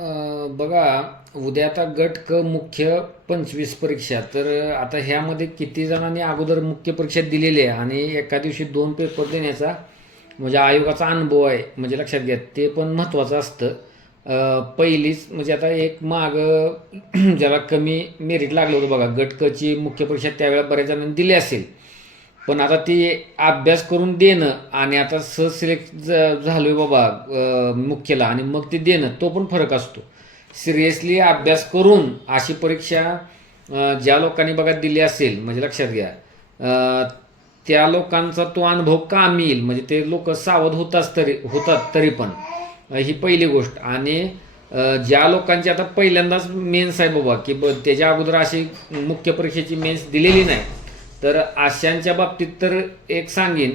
बघा, उद्या आता गट क मुख्य 25 परीक्षा. तर आता ह्यामध्ये किती जणांनी अगोदर मुख्य परीक्षा दिलेली आहे आणि एका दिवशी 2 पेपर देण्याचा म्हणजे आयोगाचा अनुभव आहे, म्हणजे लक्षात घ्या, ते पण महत्त्वाचं असतं. पहिलीच म्हणजे आता एक माग ज्याला कमी मेरिट लागलं होतं बघा, गट क ची मुख्य परीक्षा त्यावेळेला बऱ्याच जणांनी दिली असेल. पण आता ती अभ्यास करून देणं आणि आता सिलेक्ट झालोय बाबा मुख्यला, आणि मग ते देणं, तो पण फरक असतो. सिरियसली अभ्यास करून अशी परीक्षा ज्या लोकांनी बघा दिली असेल, म्हणजे लक्षात घ्या, त्या लोकांचा तो अनुभव काम येईल, म्हणजे ते लोक सावध होतात तरी पण. ही पहिली गोष्ट. आणि ज्या लोकांची आता पहिल्यांदाच मेन्स आहे बाबा, की त्याच्या अगोदर अशी मुख्य परीक्षेची मेन्स दिलेली नाही, तर अशांच्या बाबतीत तर एक सांगेन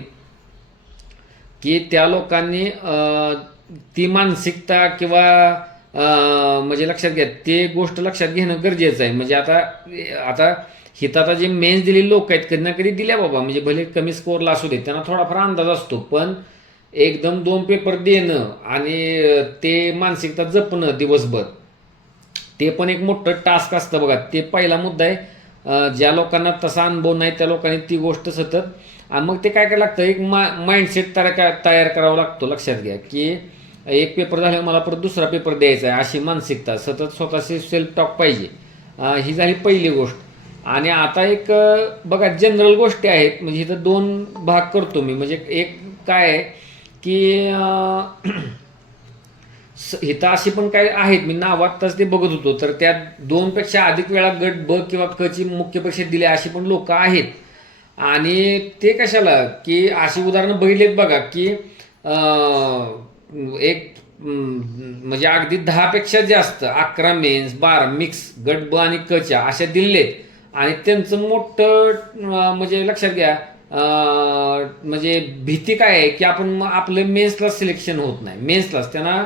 की त्या लोकांनी ती मानसिकता किंवा म्हणजे लक्षात घ्या, ते गोष्ट लक्षात घेणं गरजेचं आहे. म्हणजे आता आता हिथं आता जे मेन्स दिलेले लोक आहेत, कधी ना कधी दिल्या बाबा, म्हणजे भले कमी स्कोरला असू दे, त्यांना थोडाफार अंदाज असतो. पण एकदम 2 पेपर देणं आणि ते मानसिकता जपणं दिवसभर, ते पण एक मोठं टास्क असतं बघा. ते पहिला मुद्दा आहे. ज्या लोकांना तसा अनुभव नाही त्या लोकांनी ती गोष्ट सतत, आणि मग ते काय काय लागतं, एक माइंडसेट तयार करावा लागतो. लक्षात घ्या की एक पेपर झाल्यावर मला परत दुसरा पेपर द्यायचा आहे, अशी मानसिकता, सतत स्वतःशी सेल्फ टॉक पाहिजे. ही झाली पहिली गोष्ट. आणि आता एक बघा, जनरल गोष्टी आहेत, म्हणजे इथं 2 भाग करतो मी. म्हणजे एक काय आहे की इथं अशी पण काय आहेत, मी नावातच ते बघत होतो, तर त्यात 2 पेक्षा अधिक वेळा गट ब किंवा क ची मुख्य परीक्षा दिली अशी पण लोक आहेत. आणि ते कशाला, की अशी उदाहरणं बघितलीत बघा, की एक म्हणजे अगदी 10 पेक्षा जास्त 11 मेन्स 12 मिक्स गट ब आणि क च्या अशा दिलेत. आणि त्यांचं मोठं म्हणजे लक्षात घ्या, म्हणजे भीती काय आहे की आपण आपलं मेन्सला सिलेक्शन होत नाही. मेन्सलाच त्यांना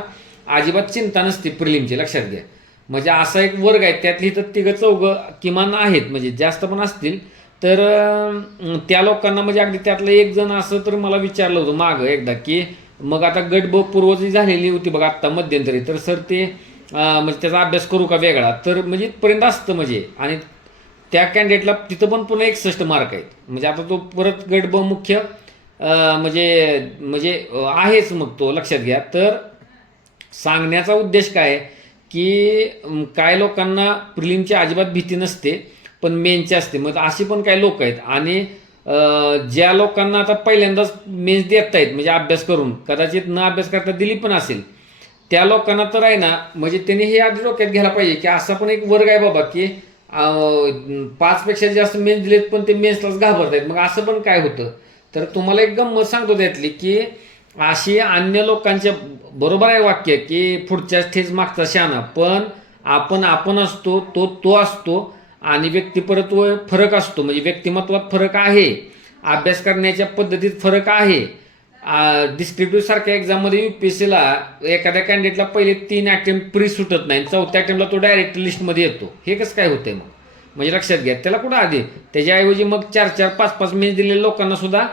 अजिबात चिंता नसते प्रिलिमची, लक्षात घ्या. म्हणजे असा एक वर्ग आहे, त्यातली तर 3-4 किमान आहेत, म्हणजे जास्त पण असतील. तर त्या लोकांना म्हणजे अगदी त्यातलं एक जण असं तर मला विचारलं होतं मागं एकदा, की मग आता गट ब पूर्व जी झालेली होती बघा आत्ता मध्यंतरी, तर सर ते म्हणजे त्याचा अभ्यास करू का वेगळा, तर म्हणजे इथपर्यंत असतं म्हणजे. आणि त्या कॅन्डिडेटला तिथं पण पुन्हा 61 मार्क आहेत, म्हणजे आता तो परत गट ब मुख्य म्हणजे म्हणजे आहेच, मग तो लक्षात घ्या. तर सांगण्याचा उद्देश काय आहे, की काय लोकांना प्रिलिमची अजिबात भीती नसते, पण मेनची असते. मग अशी पण काही लोक आहेत. आणि ज्या लोकांना आता पहिल्यांदाच मेन्स देत आहेत, म्हणजे अभ्यास करून कदाचित न अभ्यास करता दिली पण असेल, त्या लोकांना तर आहे ना, म्हणजे त्यांनी हे आधी डोक्यात घ्यायला पाहिजे की असा पण एक वर्ग आहे बाबा, की 5 पेक्षा जास्त मेन्स दिलेत पण ते मेन्सलाच घाबरत आहेत. मग असं पण काय होतं, तर तुम्हाला एक गंमत सांगतो त्यातली, की अशी अन्य लोकांच्या, बरोबर आहे वाक्य, की पुढच्याच ठेच मागचा शाना, पण आपण आपण असतो, तो तो असतो. आणि व्यक्तिपरत्व फरक असतो, म्हणजे व्यक्तिमत्वात फरक आहे, अभ्यास करण्याच्या पद्धतीत फरक आहे. डिस्क्रिप्टिव्ह सारख्या एक्झाममध्ये युपीएससीला एखाद्या कॅन्डिडेटला पहिले 3 अटेम्प्ट प्री सुटत नाही, 4थ्या अटेम्प्टला तो डायरेक्ट लिस्टमध्ये येतो. हे कसं काय होतंय मग, म्हणजे लक्षात घ्या, त्याला कुठं आधी, त्याच्याऐवजी मग 4-4 5-5 मेन्स दिलेल्या लोकांना सुद्धा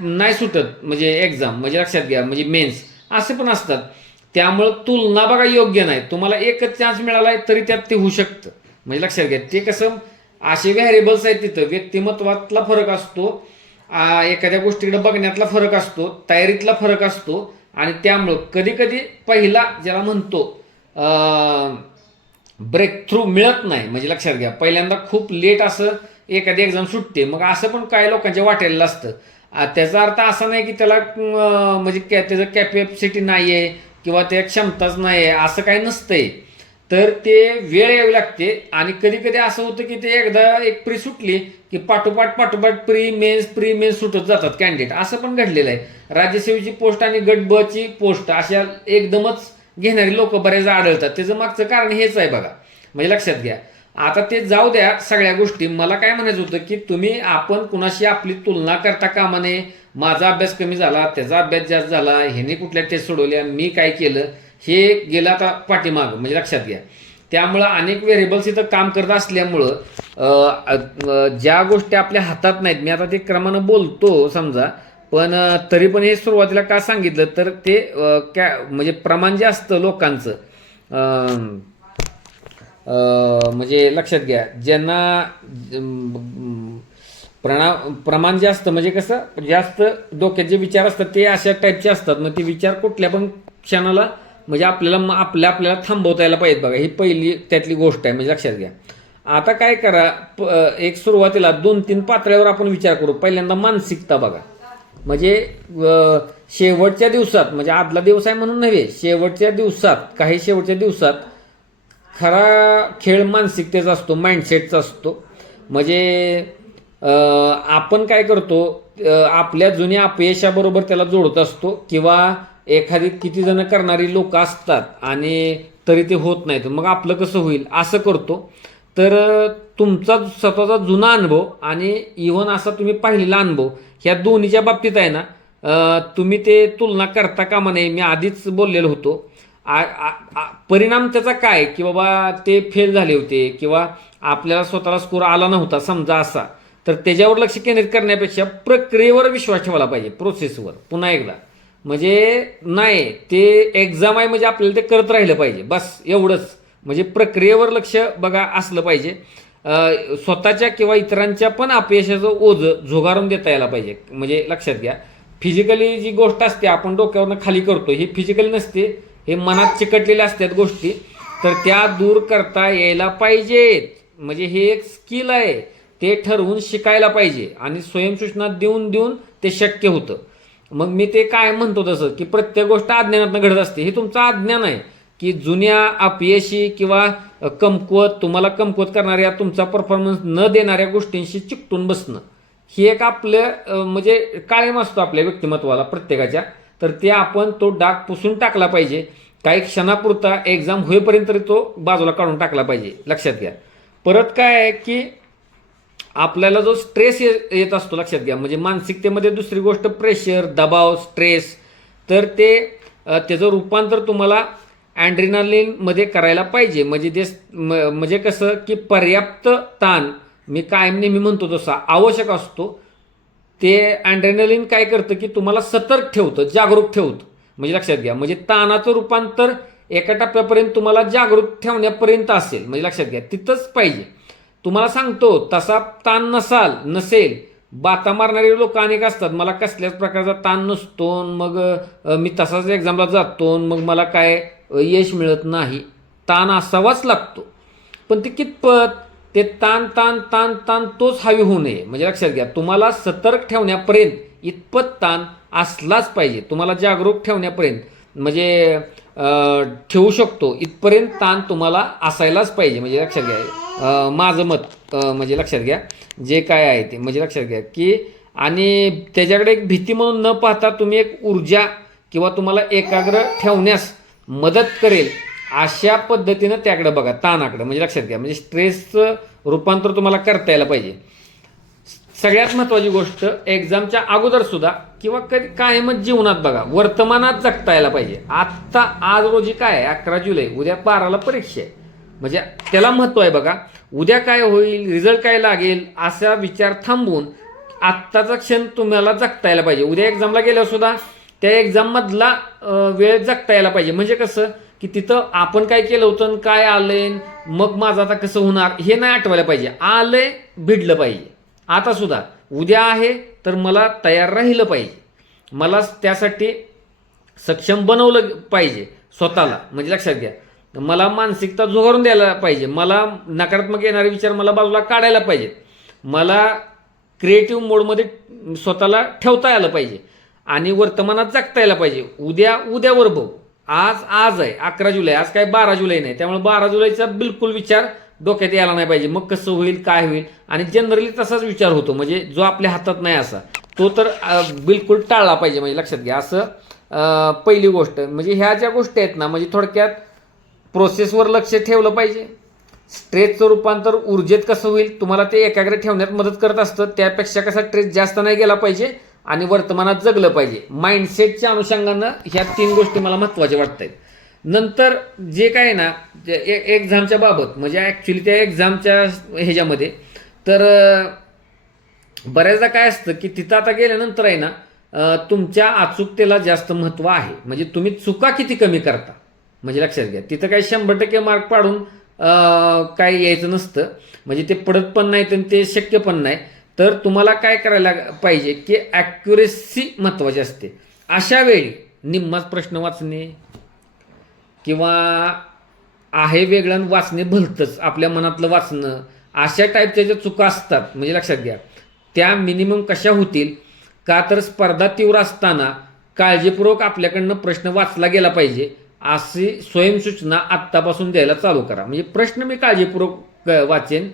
नाही सुटत, म्हणजे एक्झाम, म्हणजे लक्षात घ्या, म्हणजे मेन्स असे पण असतात. त्यामुळं तुलना बघा योग्य नाही. तुम्हाला एकच चान्स मिळाला आहे तरी त्यात ते होऊ शकतं, म्हणजे लक्षात घ्या. ते कसं, असे व्हॅरिएबल्स आहेत तिथं, व्यक्तिमत्वातला फरक असतो, एखाद्या गोष्टीकडे बघण्यातला फरक असतो, तयारीतला फरक असतो. आणि त्यामुळं कधी कधी पहिला ज्याला म्हणतो ब्रेक थ्रू मिळत नाही, म्हणजे लक्षात घ्या, पहिल्यांदा खूप लेट असं एखादी एक्झाम सुटते. मग असं पण काही लोकांच्या वाटेलं असतं. त्याचा अर्थ असा नाही की त्याला म्हणजे त्याचं कॅपॅसिटी नाही आहे किंवा त्या क्षमताच नाही आहे, असं काही नसतंय. तर ते वेळ यावी लागते. आणि कधी कधी असं होतं की ते एकदा एक प्री सुटली की पाठोपाठ प्री मेन्स सुटत जातात कॅन्डिडेट. असं पण घडलेलं आहे. राज्यसेवेची पोस्ट आणि गट ब ची पोस्ट अशा एकदमच घेणारी लोक बरेच आढळतात. त्याचं मागचं कारण हेच आहे बघा, म्हणजे लक्षात घ्या. आता ते जाऊ द्या सगळ्या गोष्टी. मला काय म्हणायचं होतं की तुम्ही आपण कुणाशी आपली तुलना करता कामा नये. माझा अभ्यास कमी झाला, त्याचा अभ्यास जास्त झाला, ह्याने कुठल्या टेस्ट सोडवल्या, मी काय केलं, हे गेलं आता पाठीमाग, म्हणजे लक्षात घ्या. त्यामुळं अनेक व्हेरिएबल्स इथं काम करत असल्यामुळं ज्या गोष्टी आपल्या हातात नाहीत, मी आता ते क्रमानं बोलतो समजा, पण तरी पण हे सुरुवातीला का सांगितलं, तर ते म्हणजे प्रमाण जे असतं लोकांचं, म्हणजे लक्षात घ्या, ज्यांना प्रमाण जास्त म्हणजे कसं जास्त डोक्यात जे विचार असतात ते अशा टाईपचे असतात. मग ते विचार कुठल्या पण क्षणाला म्हणजे आपल्याला आपल्याला थांबवता यायला पाहिजेत बघा. ही पहिली त्यातली गोष्ट आहे, म्हणजे लक्षात घ्या. आता काय करा, एक सुरुवातीला 2-3 पातळ्यावर आपण विचार करू. पहिल्यांदा मानसिकता बघा. म्हणजे शेवटच्या दिवसात, म्हणजे आदला दिवस आहे म्हणून नव्हे, शेवटच्या दिवसात, काही शेवटच्या दिवसात खरा खेळ मानसिकतेचा असतो, माइंडसेटचा असतो. म्हणजे आपण काय करतो, आपल्या जुन्या अपयशाबरोबर त्याला जोडत असतो, किंवा एखादी किती जण करणारी लोक असतात आणि तरी ते होत नाहीत, मग आपलं कसं होईल असं करतो. तर तुमचा स्वतःचा जुना अनुभव आणि इव्हन असा तुम्ही पाहिलेला अनुभव, ह्या दोन्हीच्या बाबतीत आहे ना, तुम्ही ते तुलना करता कामा नये. मी आधीच बोललेलो होतो. परिणाम त्याचा काय, की बाबा ते फेल झाले होते किंवा आपल्याला स्वतःला स्कोर आला नव्हता समजा असा, तर त्याच्यावर लक्ष केंद्रित करण्यापेक्षा प्रक्रियेवर विश्वास ठेवला पाहिजे, प्रोसेसवर. पुन्हा एकदा म्हणजे नाही, ते एक्झाम आहे म्हणजे आपल्याला ते करत राहिलं पाहिजे, बस एवढंच. म्हणजे प्रक्रियेवर लक्ष बघा असलं पाहिजे. स्वतःच्या किंवा इतरांच्या पण अपयशाचं ओझं झुगारून देता यायला पाहिजे. म्हणजे लक्षात घ्या, फिजिकली जी गोष्ट असते आपण डोक्यावरनं खाली करतो, ही फिजिकली नसते, हे मनात चिकटलेल्या असतात गोष्टी, तर त्या दूर करता यायला पाहिजेत. म्हणजे हे एक स्किल आहे, ते ठरवून शिकायला पाहिजे आणि स्वयंसूचना देऊन देऊन ते शक्य होतं. मग मी ते काय म्हणतो तसं, की प्रत्येक गोष्ट अज्ञानातनं घडत असते. हे तुमचं अज्ञान आहे, की जुन्या अपयशी किंवा तुम्हाला कमकुवत करणाऱ्या, तुमचा परफॉर्मन्स न देणाऱ्या गोष्टींशी चिकटून बसणं, ही एक आपलं म्हणजे कायम असतो आपल्या व्यक्तिमत्वाला प्रत्येकाच्या. तर ते आपण तो डाग पुसून टाकला पाहिजे. काही क्षणापुरता एक्झाम होईपर्यंत तरी तो बाजूला काढून टाकला पाहिजे. लक्षात घ्या. परत काय आहे, की आपल्याला जो स्ट्रेस येत असतो, लक्षात घ्या, म्हणजे मानसिकतेमध्ये दुसरी गोष्ट प्रेशर, दबाव, स्ट्रेस, तर ते त्याचं रूपांतर तुम्हाला ॲड्रेनालिनमध्ये करायला पाहिजे. म्हणजे ते म्हणजे कसं, की पर्याप्त ताण, मी कायम नेहमी म्हणतो तसा आवश्यक असतो. ते ॲड्रेनालिन काय करतं, की तुम्हाला सतर्क ठेवतं, जागरूक ठेवतं. म्हणजे लक्षात घ्या, म्हणजे ताणाचं रूपांतर एका टप्प्यापर्यंत तुम्हाला जागरूक ठेवण्यापर्यंत असेल. म्हणजे लक्षात घ्या, तिथंच पाहिजे. तुम्हाला सांगतो, तसा ताण नसेल, बाता मारणारे लोक अनेक असतात, मला कसल्याच प्रकारचा ताण नसतो, मग मी तसाच एक्झामला जातो, मग मला काय यश मिळत नाही. ताण असावाच लागतो, पण ते कितपत, ते ताण ताण ताण ताण तोच हवी होऊ नये. म्हणजे लक्षात घ्या, तुम्हाला सतर्क ठेवण्यापर्यंत इतपत ताण असलाच पाहिजे. तुम्हाला जागरूक ठेवण्यापर्यंत म्हणजे ठेवू शकतो इथपर्यंत ताण तुम्हाला असायलाच पाहिजे. म्हणजे लक्षात घ्या, माझं मत म्हणजे लक्षात घ्या जे काय आहे ते. म्हणजे लक्षात घ्या, की आणि त्याच्याकडे एक भीती म्हणून न पाहता तुम्ही एक ऊर्जा किंवा तुम्हाला एकाग्र ठेवण्यास मदत करेल अशा पद्धतीनं त्याकडे बघा, ताणाकडे. म्हणजे लक्षात घ्या, म्हणजे स्ट्रेसचं रूपांतर तुम्हाला करता यायला पाहिजे. सगळ्यात महत्त्वाची गोष्ट, एक्झामच्या अगोदर सुद्धा किंवा कधी कायमच जीवनात बघा, वर्तमानात जगता यायला पाहिजे. आत्ता आज रोजी काय आहे, 11 जुलै, उद्या 12ला परीक्षा आहे. म्हणजे त्याला महत्त्व आहे बघा. उद्या काय होईल, रिझल्ट काय लागेल, असा विचार थांबवून आत्ताचा क्षण तुम्हाला जगता यायला पाहिजे. उद्या एक्झामला गेल्यावर सुद्धा त्या एक्झाममधला वेळ जगता यायला पाहिजे. म्हणजे कसं, की तिथं आपण काय केलं होतं, काय आलंय, मग माझं आता कसं होणार, हे नाही आठवायला पाहिजे. आलंय, भिडलं पाहिजे. आता सुद्धा उद्या आहे तर मला तयार राहिलं पाहिजे, मला त्यासाठी सक्षम बनवलं पाहिजे स्वतःला. म्हणजे लक्षात घ्या, मला मानसिकता झुगारून द्यायला पाहिजे, मला नकारात्मक येणारे विचार मला बाजूला काढायला पाहिजेत, मला क्रिएटिव्ह मोडमध्ये स्वतःला ठेवता आलं पाहिजे आणि वर्तमानात जगता यायला पाहिजे. उद्यावर बघू, आज आहे 11 जुलै, आज काय 12 जुलै नाही, त्यामुळे 12 जुलैचा बिलकुल विचार डोक्यात यायला नाही पाहिजे. मग कसं होईल, काय होईल, आणि जनरली तसाच विचार होतो, म्हणजे जो आपल्या हातात नाही असा, तो तर बिलकुल टाळला पाहिजे. म्हणजे लक्षात घ्या, असं पहिली गोष्ट. म्हणजे ह्या ज्या गोष्टी आहेत ना, म्हणजे थोडक्यात प्रोसेसवर लक्ष ठेवलं पाहिजे. स्ट्रेसचं रूपांतर ऊर्जेत कसं होईल, तुम्हाला ते एकाग्र ठेवण्यात मदत करत असतं. त्यापेक्षा कसा स्ट्रेस जास्त नाही गेला पाहिजे आणि वर्तमानात जगलं पाहिजे. माइंडसेटच्या अनुषंगानं ह्या 3 गोष्टी मला महत्त्वाच्या वाटत आहेत. नंतर जे काय ना, एक्झामच्या बाबत, म्हणजे ॲक्च्युली त्या एक्झामच्या ह्याच्यामध्ये तर बऱ्याचदा काय असतं, की तिथं आता गेल्यानंतर आहे ना, तुमच्या अचूकतेला जास्त महत्त्व आहे. म्हणजे तुम्ही चुका किती कमी करता, म्हणजे लक्षात घ्या. तिथं काही 100% मार्क पाडून काही यायचं नसतं, म्हणजे ते पडत पण नाही आणि ते शक्य पण नाही. तर तुम्हाला काय करायला पाहिजे की ॲक्युरेसी महत्त्वाची असते. अशा वेळी निम्माच प्रश्न वाचणे किंवा आहे वेगळं आणि वाचणे भलतंच, आपल्या मनातलं वाचणं, अशा टाईपच्या ज्या चुका असतात, म्हणजे लक्षात घ्या, त्या मिनिमम कशा होतील का, तर स्पर्धा तीव्र असताना काळजीपूर्वक आपल्याकडनं प्रश्न वाचला गेला पाहिजे अशी स्वयंसूचना आत्तापासून द्यायला चालू करा. म्हणजे प्रश्न मी काळजीपूर्वक वाचेन.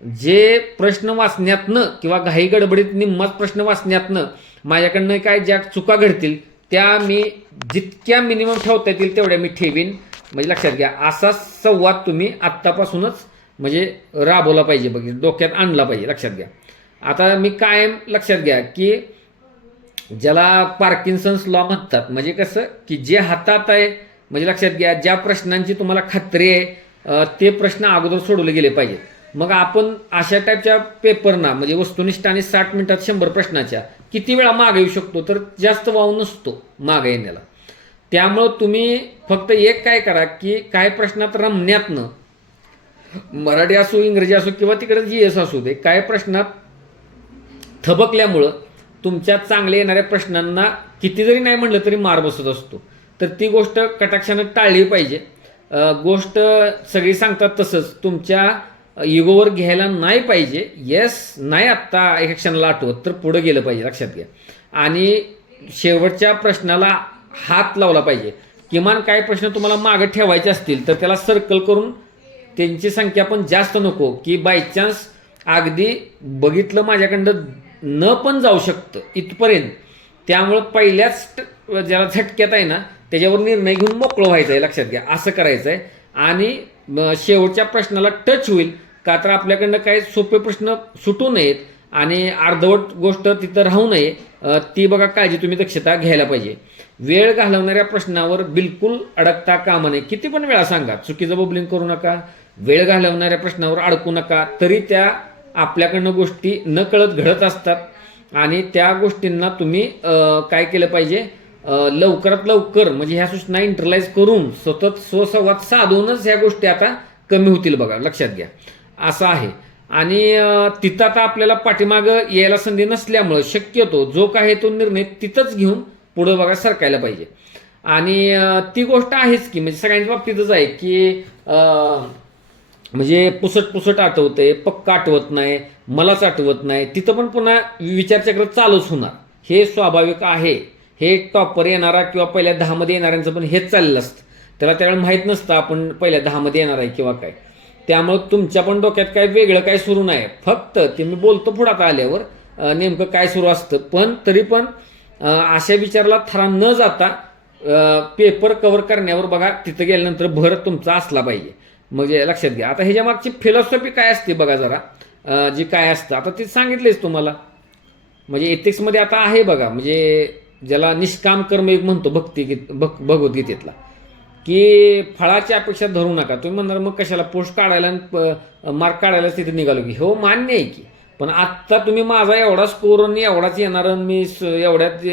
जे प्रश्न वाचण्यातनं किंवा घाई गडबडीत निम्माच प्रश्न वाचण्यातनं माझ्याकडनं काय ज्या चुका घडतील त्या मी जितक्या मिनिमम ठेवता येतील तेवढ्या मी ठेवीन. म्हणजे लक्षात घ्या, असा संवाद तुम्ही आत्तापासूनच म्हणजे राबवला पाहिजे, बघा डोक्यात आणला पाहिजे. लक्षात घ्या. आता मी कायम लक्षात घ्या की ज्याला पार्किन्सन्स लॉ म्हणतात, म्हणजे कसं की जे हातात आहे, म्हणजे लक्षात घ्या, ज्या प्रश्नांची तुम्हाला खात्री आहे ते प्रश्न अगोदर सोडवले गेले पाहिजेत. मग आपण अशा टाईपच्या पेपरना म्हणजे वस्तुनिष्ठ आणि 60 मिनिटात 100 प्रश्नाच्या किती वेळा मागे येऊ शकतो, तर जास्त वाव नसतो मागे येण्याला. त्यामुळं तुम्ही फक्त एक काय करा की काय प्रश्नात रमण्यातनं, मराठी असो इंग्रजी असो किंवा तिकडे GS असू दे, काय प्रश्नात थबकल्यामुळं तुमच्या चांगल्या येणाऱ्या प्रश्नांना किती जरी नाही म्हणलं तरी मार बसत असतो. तर ती गोष्ट कटाक्षानं टाळली पाहिजे. गोष्ट सगळी सांगतात तसंच तुमच्या इगोवर घ्यायला नाही पाहिजे. येस, नाही आत्ता एका क्षणाला आठवत तर पुढं गेलं पाहिजे, लक्षात घ्या. आणि शेवटच्या प्रश्नाला हात लावला पाहिजे. किमान काही प्रश्न तुम्हाला मागे ठेवायचे असतील तर त्याला सर्कल करून त्यांची संख्या पण जास्त नको, की बायचान्स अगदी बघितलं माझ्याकडं न पण जाऊ शकतं इथपर्यंत. त्यामुळं पहिल्याच ज्याला झटक्यात आहे ना त्याच्यावर निर्णय घेऊन मोकळं व्हायचं आहे, लक्षात घ्या. असं करायचं आहे. आणि शेवटच्या प्रश्नाला टच होईल का, तर आपल्याकडनं काही सोपे प्रश्न सुटू नयेत आणि अर्धवट गोष्ट तिथं राहू नये, ती बघा काळजी तुम्ही दक्षता घ्यायला पाहिजे. वेळ घालवणाऱ्या प्रश्नावर बिलकुल अडकता कामा नये. किती पण वेळा सांगा, चुकीचं बबलिंग करू नका, वेळ घालवणाऱ्या प्रश्नावर अडकू नका. तरी त्या आपल्याकडनं गोष्टी न कळत घडत असतात आणि त्या गोष्टींना तुम्ही काय केलं पाहिजे, लवकरात लवकर म्हणजे ह्या सूचना इंटरलाइज करून सतत स्वसंवाद साधूनच ह्या गोष्टी आता कमी होतील, बघा लक्षात घ्या. असं आहे. आणि तिथं आता आपल्याला पाठीमागं यायला संधी नसल्यामुळं शक्यतो जो काय तो निर्णय तिथंच घेऊन पुढं बघा सरकायला पाहिजे. आणि ती गोष्ट आहेच की म्हणजे सगळ्यांच्या बाबतीतच आहे की म्हणजे पुसट आठवतंय, पक्का आठवत नाही, मलाच आठवत नाही, तिथं पण पुन्हा विचारचक्र चालूच होणार. हे स्वाभाविक आहे. हे टॉपर येणारा किंवा पहिल्या 10मध्ये येणाऱ्यांचं पण हेच चाललेलं असतं. त्याला त्यावेळेला माहीत नसतं आपण पहिल्या 10मध्ये येणार आहे किंवा काय. त्यामुळं तुमच्या पण डोक्यात काय वेगळं काय सुरू नाही. फक्त ते मी बोलतो पुढात आल्यावर नेमकं काय सुरू असतं. पण तरी पण अशा विचाराला थरा न जाता पेपर कव्हर करण्यावर बघा तिथं गेल्यानंतर भर तुमचा असला पाहिजे. म्हणजे लक्षात घ्या. आता ह्याच्या मागची फिलॉसॉफी काय असते बघा जरा, जी काय असतं आता ते सांगितलेच तुम्हाला. म्हणजे एथिक्समध्ये आता आहे बघा, म्हणजे ज्याला निष्काम कर्मयोग म्हणतो भगवद्गीतेतला, की फळाची अपेक्षा धरू नका. तुम्ही म्हणणार मग कशाला पोस्ट काढायला आणि मार्क काढायलाच तिथे निघालो की, हो मान्य आहे की, पण आत्ता तुम्ही माझा एवढा स्कोर आणि एवढाच येणार आणि मी एवढ्यात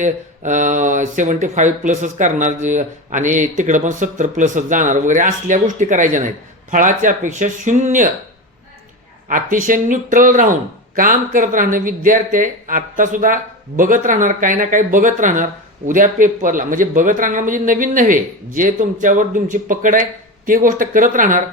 75+ करणार आणि तिकडं पण 70+ जाणार वगैरे असल्या गोष्टी करायच्या नाहीत. फळाची अपेक्षा 0, अतिशय न्यूट्रल राहून काम करत राहणं. विद्यार्थी आत्ता सुद्धा बघत राहणार, काही ना काही बघत राहणार. उद्या पेपरला म्हणजे बघत राहणार म्हणजे नवीन नव्हे, जे तुमच्यावर तुमची पकड आहे ती गोष्ट करत राहणार.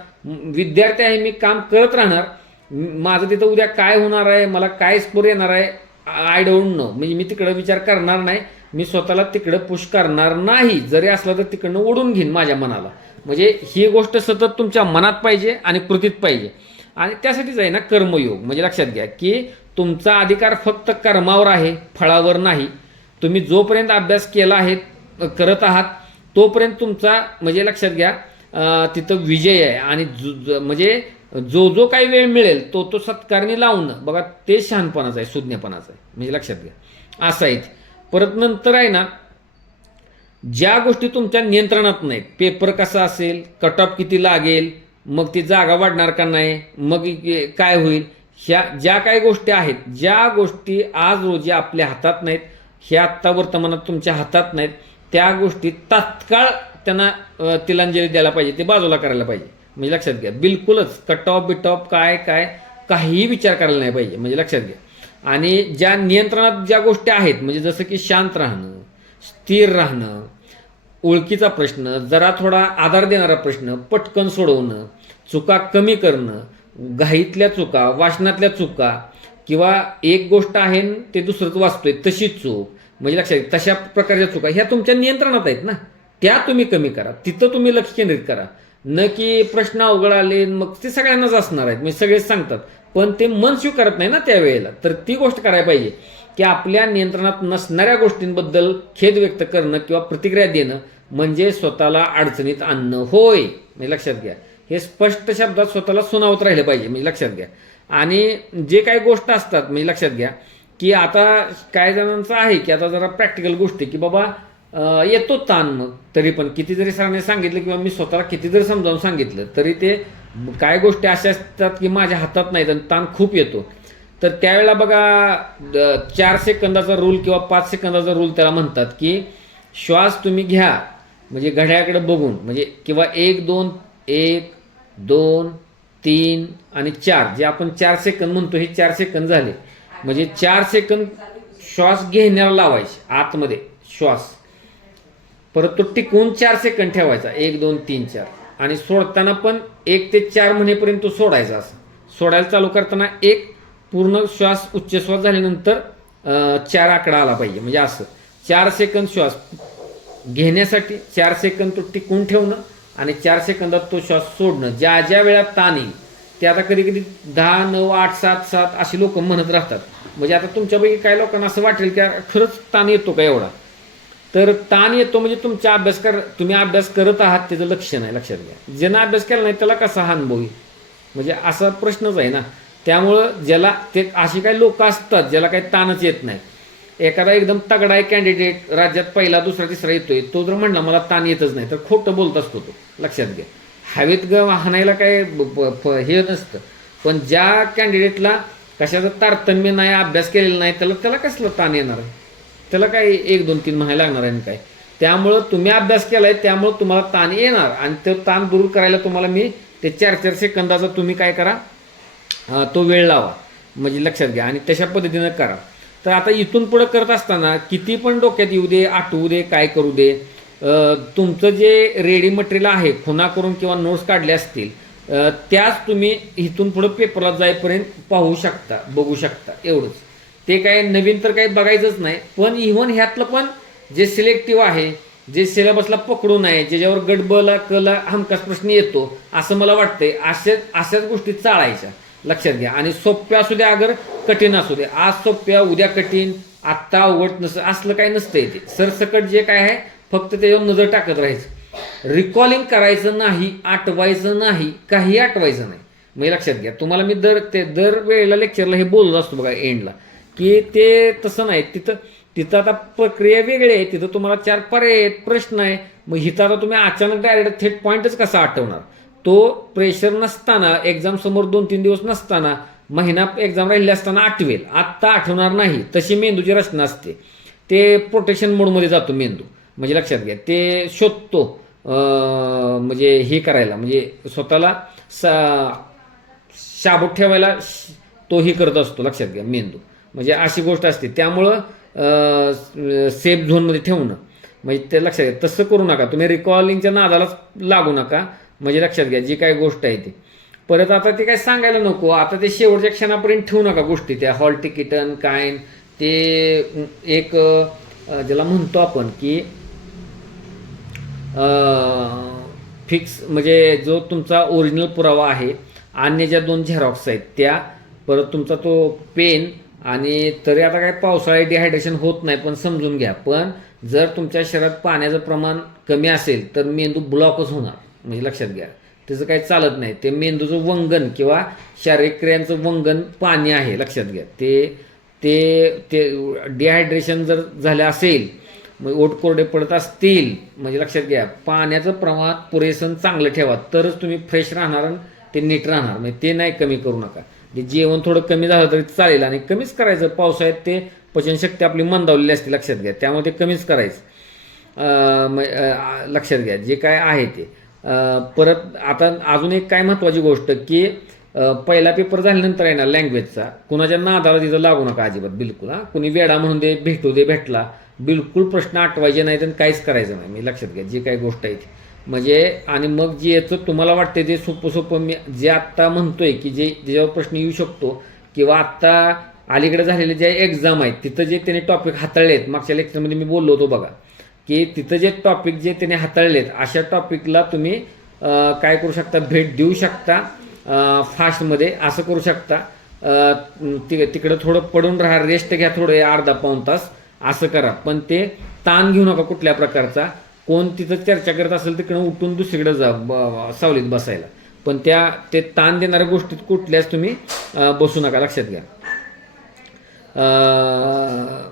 विद्यार्थी आहे मी, काम करत राहणार. माझं तिथं उद्या काय होणार आहे, मला काय स्कोर येणार आहे, आय डोंट नो. म्हणजे मी तिकडं विचार करणार नाही, मी स्वतःला तिकडं पुश करणार नाही. जरी असलं तर तिकडनं ओढून घेईन माझ्या मनाला. म्हणजे ही गोष्ट सतत तुमच्या मनात पाहिजे आणि कृतीत पाहिजे. आणि त्यासाठीच आहे ना कर्मयोग. म्हणजे लक्षात घ्या की तुमचा अधिकार फक्त कर्मावर आहे, फळावर नाही. तुम्ही जोपर्यंत अभ्यास केला आहे, करत आहात, तोपर्यंत तुमचा म्हणजे लक्षात घ्या तिथं विजय आहे. आणि म्हणजे जो काही वेळ मिळेल तो सत्कारणी लावणं बघा, ते शहाणपणाचं आहे, सुज्ञपणाचं आहे. म्हणजे लक्षात घ्या असं आहे. परत नंतर आहे ना, ज्या गोष्टी तुमच्या नियंत्रणात नाहीत, पेपर कसा असेल, कट ऑफ किती लागेल, मग ती जागा वाढणार का नाही, मग काय होईल, ह्या ज्या काही गोष्टी आहेत, ज्या गोष्टी आज रोजी आपल्या हातात नाहीत, ह्या आत्ता वर्तमानात तुमच्या हातात नाहीत, त्या गोष्टी तात्काळ त्यांना तिलांजली द्यायला पाहिजे, ते बाजूला करायला पाहिजे. म्हणजे लक्षात घ्या, बिलकुलच कट ऑफ बिट ऑफ काय काय काहीही विचार करायला नाही पाहिजे. म्हणजे लक्षात घ्या. आणि ज्या नियंत्रणात ज्या गोष्टी आहेत, म्हणजे जसं की शांत राहणं, स्थिर राहणं, ओळखीचा प्रश्न, जरा थोडा आधार देणारा प्रश्न पटकन सोडवणं, चुका कमी करणं, घाईतल्या चुका, वाचनातल्या चुका, किंवा एक गोष्ट आहे ते दुसरंच वाचतोय तशीच चूक, म्हणजे लक्षात घ्या, तशा प्रकारच्या चुका ह्या तुमच्या नियंत्रणात आहेत ना, त्या तुम्ही कमी करा. तिथं तुम्ही लक्ष केंद्रित करा. न की प्रश्न अवघड आले मग ते सगळ्यांनाच असणार आहेत, म्हणजे सगळेच सांगतात, पण ते मन स्वीकारत नाही ना त्यावेळेला. तर ती गोष्ट करायला पाहिजे की आपल्या नियंत्रणात नसणाऱ्या गोष्टींबद्दल खेद व्यक्त करणं किंवा प्रतिक्रिया देणं म्हणजे स्वतःला अडचणीत आणणं होय. म्हणजे लक्षात घ्या, हे स्पष्ट शब्दात स्वतःला सुनावत राहिले पाहिजे. म्हणजे लक्षात घ्या. आणि जे काही गोष्ट असतात, म्हणजे लक्षात घ्या की आता काही जणांचं आहे की आता जरा प्रॅक्टिकल गोष्टी की बाबा येतो ताण, मग तरी पण किती जरी सरांनी सांगितलं किंवा मी स्वतःला किती जरी समजावून सांगितलं तरी ते काय गोष्टी अशा असतात की माझ्या हातात नाहीत आणि ताण खूप येतो. तर त्यावेळेला बघा 4 सेकंदाचा रूल किंवा 5 सेकंदाचा रूल त्याला म्हणतात की श्वास तुम्ही घ्या, म्हणजे घड्याळाकडे बघून, म्हणजे किंवा 1 2 1 2 3 आणि 4, जे आपण 4 सेकंद म्हणतो हे 4 सेकंद झाले. म्हणजे 4 सेकंद श्वास घेण्याला लावायचे आतमध्ये श्वास, परत तो टिकवून 4 सेकंद ठेवायचा, 1 2 3 4, आणि सोडताना पण 1 ते 4 म्हणेपर्यंत तो सोडायचा. असं सोडायला चालू करताना एक पूर्ण श्वास उच्च श्वास झाल्यानंतर 4 आकडा आला पाहिजे. म्हणजे असं 4 सेकंद श्वास घेण्यासाठी, 4 सेकंद तो टिकवून ठेवणं आणि 4 सेकंदात तो श्वास सोडणं. ज्या ज्या वेळात ताण येईल ते आता कधी कधी 10 9 8 7 7 अशी लोक म्हणत राहतात. म्हणजे आता तुमच्यापैकी काही लोकांना असं वाटेल की खरंच ताण येतो का एवढा, तर ताण येतो म्हणजे तुमचा तुम्ही अभ्यास करत आहात त्याचं लक्ष नाही. लक्षात घ्या, ज्यांना अभ्यास केला नाही त्याला कसा हा अनुभव येईल, म्हणजे असा प्रश्नच आहे ना. त्यामुळं ज्याला ते अशी काही लोक असतात ज्याला काही ताणच येत नाही. एखादा एकदम तगडा आहे कॅन्डिडेट, राज्यात पहिला दुसरा तिसरा येतोय, तो जर म्हणला मला ताण येतच नाही तर खोटं बोलत असतो तो. लक्षात घ्या, हवेत हाणायला काय हे नसतं. पण ज्या कॅन्डिडेटला कशाचं तारतम्य नाही, अभ्यास केलेला नाही, त्याला कसलं ताण येणार आहे, त्याला काय 1 2 3 म्हणायला लागणार आहे काय. त्यामुळं तुम्ही अभ्यास केलाय त्यामुळं तुम्हाला ताण येणार, आणि तो ताण दूर करायला तुम्हाला मी ते 4 सेकंदाचा तुम्ही काय करा, तो वेळ लावा. म्हणजे लक्षात घ्या, आणि तशा पद्धतीनं करा. तर आता इथून पुढं करत असताना किती पण डोक्यात येऊ दे, आठवू दे, काय करू दे, तुमचं जे रेडी मटेरियल आहे, खुणा करून किंवा नोट्स काढले असतील त्याच तुम्ही इथून पुढं पेपरला जाईपर्यंत पाहू शकता, बघू शकता. एवढंच. ते काय नवीन तर काही बघायचंच नाही. पण इव्हन ह्यातलं पण जे सिलेक्टिव्ह आहे, जे सिलेबसला पकडू नये, ज्याच्यावर गडबला कला हमखास प्रश्न येतो असं मला वाटतंय, अशाच गोष्टी चाळायच्या. लक्षात घ्या. आणि सोप्या असू द्या अगर कठीण असू दे, आज सोप्या उद्या कठीण, आत्ता अवघड नसतं असलं काही नसतंय. ते सरसकट जे काय आहे फक्त त्याच्यावर नजर टाकत राहायचं. रिकॉलिंग करायचं नाही, आठवायचं नाही, काही आठवायचं नाही. म्हणजे लक्षात घ्या, तुम्हाला मी दर वेळेला लेक्चरला हे बोलत असतो बघा एंडला, की ते तसं नाही. तिथं आता प्रक्रिया वेगळी आहे. तिथं तुम्हाला 4 पर्याय प्रश्न आहे. मग हिथं आता तुम्ही अचानक डायरेक्ट थेट पॉईंटच कसा आठवणार. तो प्रेशर नसताना, एक्झाम समोर 2-3 दिवस नसताना, महिना एक्झाम राहिली असताना आठवेल, आत्ता आठवणार नाही. तशी मेंदूची रचना असते. ते प्रोटेक्शन मोडमध्ये जातो मेंदू. म्हणजे लक्षात घ्या, ते शोधतो म्हणजे हे करायला, म्हणजे स्वतःला शाबूत ठेवायला तो ही करत असतो. लक्षात घ्या, मेंदू म्हणजे अशी गोष्ट असते. त्यामुळं सेफ झोनमध्ये ठेवणं, म्हणजे ते लक्षात घ्या. तसं करू नका तुम्ही, रिकॉलिंगच्या नादालाच लागू नका. म्हणजे लक्षात घ्या, जी काही गोष्ट आहे ती परत आता ते काय सांगायला नको. आता ते शेवटच्या क्षणापर्यंत ठेवू नका गोष्टी, त्या हॉल तिकीटन काय ते एक ज्याला म्हणतो आपण की फिक्स, म्हणजे जो तुमचा ओरिजिनल पुरावा आहे, अन्य ज्या 2 झेरॉक्स आहेत त्या, परत तुमचा तो पेन. आणि तरी आता काय पावसाळ्यात डिहायड्रेशन होत नाही, पण समजून घ्या. पण जर तुमच्या शरीरात पाण्याचं प्रमाण कमी असेल तर मेंदू ब्लॉकच होणार. म्हणजे लक्षात घ्या, त्याचं काही चालत नाही. ते मेंदूचं वंगण किंवा शारीरिक क्रियांचं वंगण पाणी आहे. लक्षात घ्या, ते डिहायड्रेशन जर झालं असेल, मग ओठ कोरडे पडत असतील, म्हणजे लक्षात घ्या, पाण्याचं प्रमाण पुरेसं चांगलं ठेवा, तरच तुम्ही फ्रेश राहणार आणि ते नीट राहणार. म्हणजे ते नाही कमी करू नका. जेवण थोडं कमी झालं तरी चालेल, आणि कमीच करायचं. पावसाळ्यात ते पचनशक्ती आपली मंदावलेली असते. लक्षात घ्या, त्यामुळे ते कमीच करायचं. लक्षात घ्या जे काय आहे ते. परत आता अजून एक काय महत्त्वाची गोष्ट की पहिला पेपर झाल्यानंतर आहे ना लँग्वेजचा कुणाच्या नादाला तिथं लागू नका अजिबात बिलकुल. हां, कुणी वेडा म्हणून दे भेटू दे भेटला बिलकुल प्रश्न आठवायचे नाहीत आणि काहीच करायचं नाही. मी लक्षात घ्या जे काही गोष्ट आहे ती म्हणजे. आणि मग जे याचं तुम्हाला वाटते ते सोपं सोपं मी जे आत्ता म्हणतोय की जे ज्याच्यावर प्रश्न येऊ शकतो किंवा आत्ता अलीकडे झालेले जे एक्झाम आहेत तिथं जे त्याने टॉपिक हाताळले आहेत मागच्या लेक्चरमध्ये मी बोललो होतो बघा की तिथं जे टॉपिक जे त्याने हाताळलेत अशा टॉपिकला तुम्ही काय करू शकता भेट देऊ शकता फास्टमध्ये असं करू शकता. तिकडं थोडं पडून राहा रेस्ट घ्या थोडं अर्धा पाऊण तास असं करा. पण ते ताण घेऊ नका कुठल्या प्रकारचा. कोण तिथं चर्चा करत असेल तिकडं उठून दुसरीकडे जा सावलीत बसायला. पण ते ताण देणाऱ्या गोष्टीत कुठल्याच तुम्ही बसू नका लक्षात घ्या.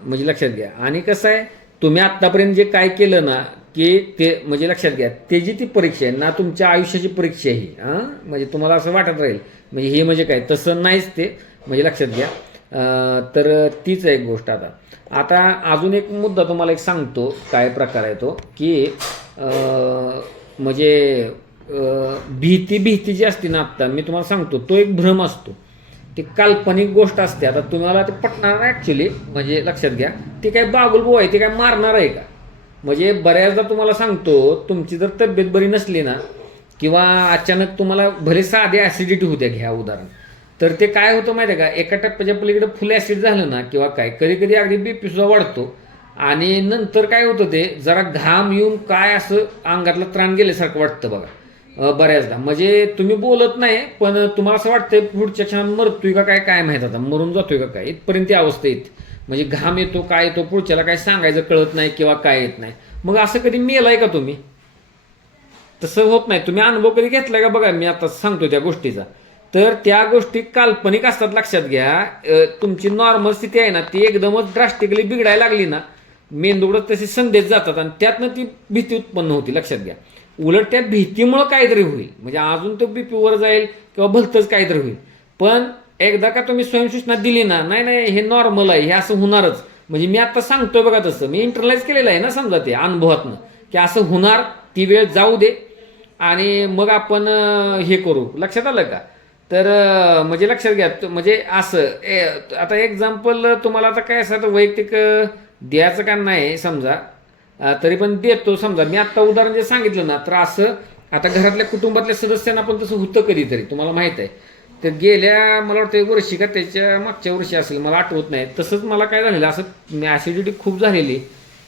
म्हणजे लक्षात घ्या. आणि कसं आहे तुम्ही आत्तापर्यंत जे काय केलं ना की ते म्हणजे लक्षात घ्या त्याची ती परीक्षा आहे ना तुमच्या आयुष्याची परीक्षा ही. म्हणजे तुम्हाला असं वाटत राहील म्हणजे हे म्हणजे काय तसं नाहीच ते म्हणजे लक्षात घ्या. तर तीच एक गोष्ट. आता अजून एक मुद्दा तुम्हाला एक सांगतो काय प्रकार आहे तो की म्हणजे भीती जी असते ना आत्ता मी तुम्हाला सांगतो तो एक भ्रम असतो. ती काल्पनिक गोष्ट असते. आता तुम्हाला ते पटणार नाही ॲक्च्युली म्हणजे लक्षात घ्या. ती काय बागुलबो आहे ती काय मारणार आहे का. म्हणजे बऱ्याचदा तुम्हाला सांगतो तुमची जर तब्येत बरी नसली ना किंवा अचानक तुम्हाला भले साधे ॲसिडिटी होत्या घ्या उदाहरण तर ते काय होतं माहिती आहे का एका टप्प्याच्या पलीकडे फुल ॲसिड झालं ना किंवा काय कधी कधी अगदी BP सुद्धा वाढतो. आणि नंतर काय होतं ते जरा घाम येऊन काय असं अंगातलं त्राण गेल्यासारखं वाटतं बघा बऱ्याचदा. म्हणजे तुम्ही बोलत नाही पण तुम्हाला असं वाटतंय पुढच्या क्षणात मरतोय का काय माहीत आता मरून जातोय का काय इथपर्यंत ती अवस्था येते. म्हणजे घाम येतो काय येतो पुढच्याला काय सांगायचं कळत नाही किंवा काय येत नाही. मग असं कधी मेलाय का तुम्ही. तसं होत नाही. तुम्ही अनुभव कधी घेतलाय का बघा मी आता सांगतो त्या गोष्टीचा. तर त्या गोष्टी काल्पनिक असतात लक्षात घ्या. तुमची नॉर्मल स्थिती आहे ना ती एकदमच ड्रास्टिकली बिघडायला लागली ना मेंदूकडं तसे संदेश जातात आणि त्यातनं ती भीती उत्पन्न होती लक्षात घ्या. उलट त्या भीतीमुळं काहीतरी होईल म्हणजे अजून तो BP वर जाईल किंवा भलतंच काहीतरी होईल. पण एकदा का तुम्ही स्वयंसूचना दिली ना नाही हे नॉर्मल आहे हे असं होणारच. म्हणजे मी आता सांगतोय बघा तसं मी इंटरलाइज केलेलं आहे ना समजा ते अनुभवातनं की असं होणार ती वेळ जाऊ दे आणि मग आपण हे करू. लक्षात आलं का. तर म्हणजे लक्षात घ्या म्हणजे असं आता एक्झाम्पल तुम्हाला आता काय असं वैयक्तिक द्यायचं का नाही समजा तरी पण देतो. समजा मी आत्ता उदाहरण जे सांगितलं ना तर असं आता घरातल्या कुटुंबातल्या सदस्यांना पण तसं होतं कधीतरी तुम्हाला माहीत आहे. तर गेल्या मला वाटतं एक वर्षी का त्याच्या मागच्या वर्षी असेल मला आठवत नाही तसंच मला काय झालेलं असं ॲसिडिटी खूप झालेली.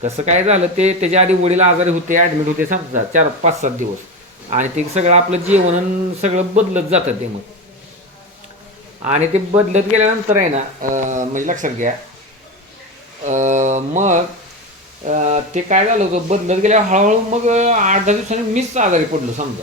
कसं काय झालं ते त्याच्या आधी वडील आजारी होते ॲडमिट होते समजा 4-5-7 दिवस आणि ते सगळं आपलं जेवण सगळं बदलत जातं ते मग. आणि ते बदलत गेल्यानंतर आहे ना म्हणजे लक्षात घ्या मग ते काय झालं होतं बदलत गेल्यावर हळूहळू मग 8-10 दिवसांनी मीच आजारी पडलो समजा.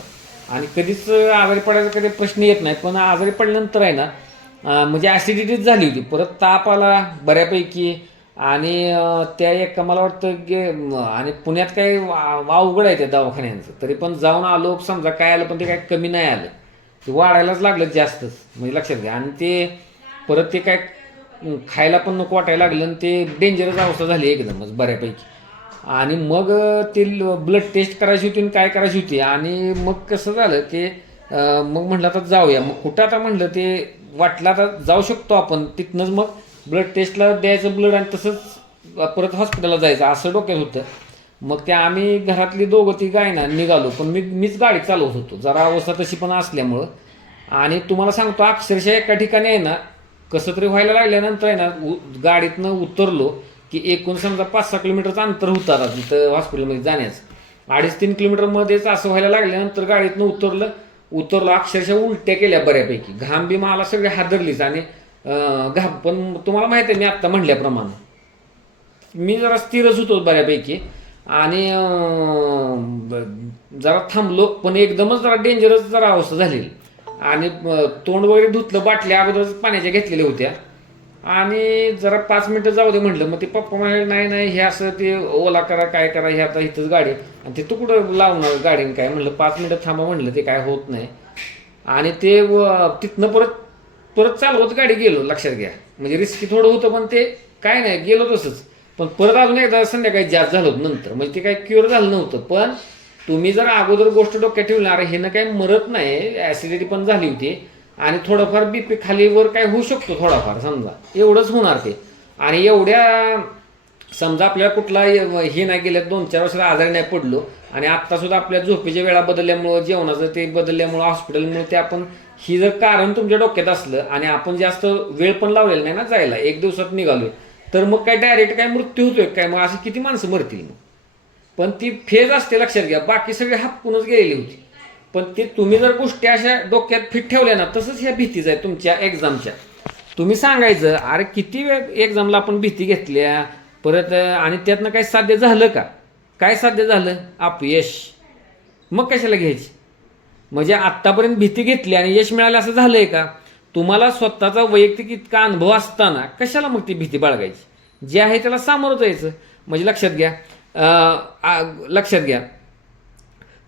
आणि कधीच आजारी पडायचा कधी प्रश्न येत नाही पण आजारी पडल्यानंतर आहे ना म्हणजे ॲसिडिटीच झाली होती परत ताप आला बऱ्यापैकी. आणि त्या एक मला वाटतं की आणि पुण्यात काही अवघड आहे त्या दवाखान्यांचं तरी पण जाऊन आलो समजा काय आलं पण ते काय कमी नाही आलं ते वाढायलाच लागलं जास्तच म्हणजे लक्षात घ्या. आणि ते परत ते काय खायला पण नको वाटायला लागलं आणि ते डेंजरस अवस्था झाली एकदमच बऱ्यापैकी. आणि मग ते ब्लड टेस्ट करायची होती आणि काय करायची होती आणि मग कसं झालं की मग म्हटलं आता जाऊया. मग कुठं आता म्हटलं ते वाटलं आता जाऊ शकतो आपण तिथनंच मग ब्लड टेस्टला द्यायचं ब्लड आणि तसंच परत हॉस्पिटलला जायचं असं डोक्यात होतं. मग ते आम्ही घरातली दोघं ती गाय ना निघालो पण मीच गाडी चालवत होतो जरा अवस्था तशी पण असल्यामुळं. आणि तुम्हाला सांगतो अक्षरशः एका ठिकाणी आहे ना कसं तरी व्हायला लागल्यानंतर आहे ना गाडीतनं उतरलो की एकूण समजा 5-6 किलोमीटरचं अंतर होतं आता तिथं हॉस्पिटलमध्ये जाण्याचं 2.5-3 किलोमीटरमध्येच असं व्हायला लागल्यानंतर गाडीतनं उतरलो अक्षरशः उलट्या केल्या बऱ्यापैकी. घाम बी मला सगळे हादरलीच आणि पण तुम्हाला माहिती आहे मी आत्ता म्हणल्याप्रमाणे मी जरा स्थिरच होतो बऱ्यापैकी आणि जरा थांबलो पण एकदमच जरा डेंजरस जरा अवस्था झालेली. आणि तोंड वगैरे धुतलं बाटल्या अगोदरच पाण्याच्या घेतलेल्या होत्या आणि जरा 5 मिनटं जाऊ दे म्हटलं. मग ते पप्पा म्हणाले नाही हे असं ते ओला करा काय करा हे आता इथंच गाडी आणि ते तू कुठं लावणार गाडीने काय म्हटलं 5 मिनटं थांबा म्हटलं ते काय होत नाही. आणि ते तिथनं परत चालवत गाडी गेलो लक्षात घ्या. म्हणजे रिस्की थोडं होतं पण ते काय नाही गेलो तसंच. पण परत अजून एकदा संध्याकाळी जास्त झालं होतं नंतर, म्हणजे ते काही क्युअर झालं नव्हतं. पण तुम्ही जर अगोदर गोष्ट डोक्यात ठेवणार हे ना काही मरत नाही, ॲसिडिटी पण झाली होती आणि थोडंफार बीपी खालीवर काय होऊ शकतो थोडाफार, समजा एवढंच होणार ते. आणि एवढ्या समजा आपल्याला कुठला हे नाही गेल्या 2-4 वर्षाला आजारी नाही पडलो आणि आत्तासुद्धा आपल्या झोपेच्या वेळा बदलल्यामुळं, जेवणाचं ते बदलल्यामुळं, हॉस्पिटलमुळे ते आपण, ही जर कारण तुमच्या डोक्यात असलं आणि आपण जास्त वेळ पण लावलेला नाही ना जायला, 1 दिवसात निघालोय, तर मग काय डायरेक्ट काय मृत्यू होतोय काय? मग अशी किती माणसं मरतील मग? पण ती फेज असते, लक्षात घ्या. बाकी सगळे हापकूनच गेलेली होती. पण ते तुम्ही जर गोष्टी अशा डोक्यात फिट ठेवल्या ना, तसंच ह्या भीतीच आहे तुमच्या एक्झामच्या. तुम्ही सांगायचं अरे किती वेळ एक्झामला आपण भीती घेतल्या परत आणि त्यातनं काही साध्य झालं का? काय साध्य झालं? अपयश. मग कशाला घ्यायची? म्हणजे आत्तापर्यंत भीती घेतली आणि यश मिळालं असं झालंय का? तुम्हाला स्वतःचा वैयक्तिक इतका अनुभव असताना कशाला मग ती भीती बाळगायची? जे आहे त्याला सामोरं जायचं. म्हणजे लक्षात घ्या, लक्षात घ्या.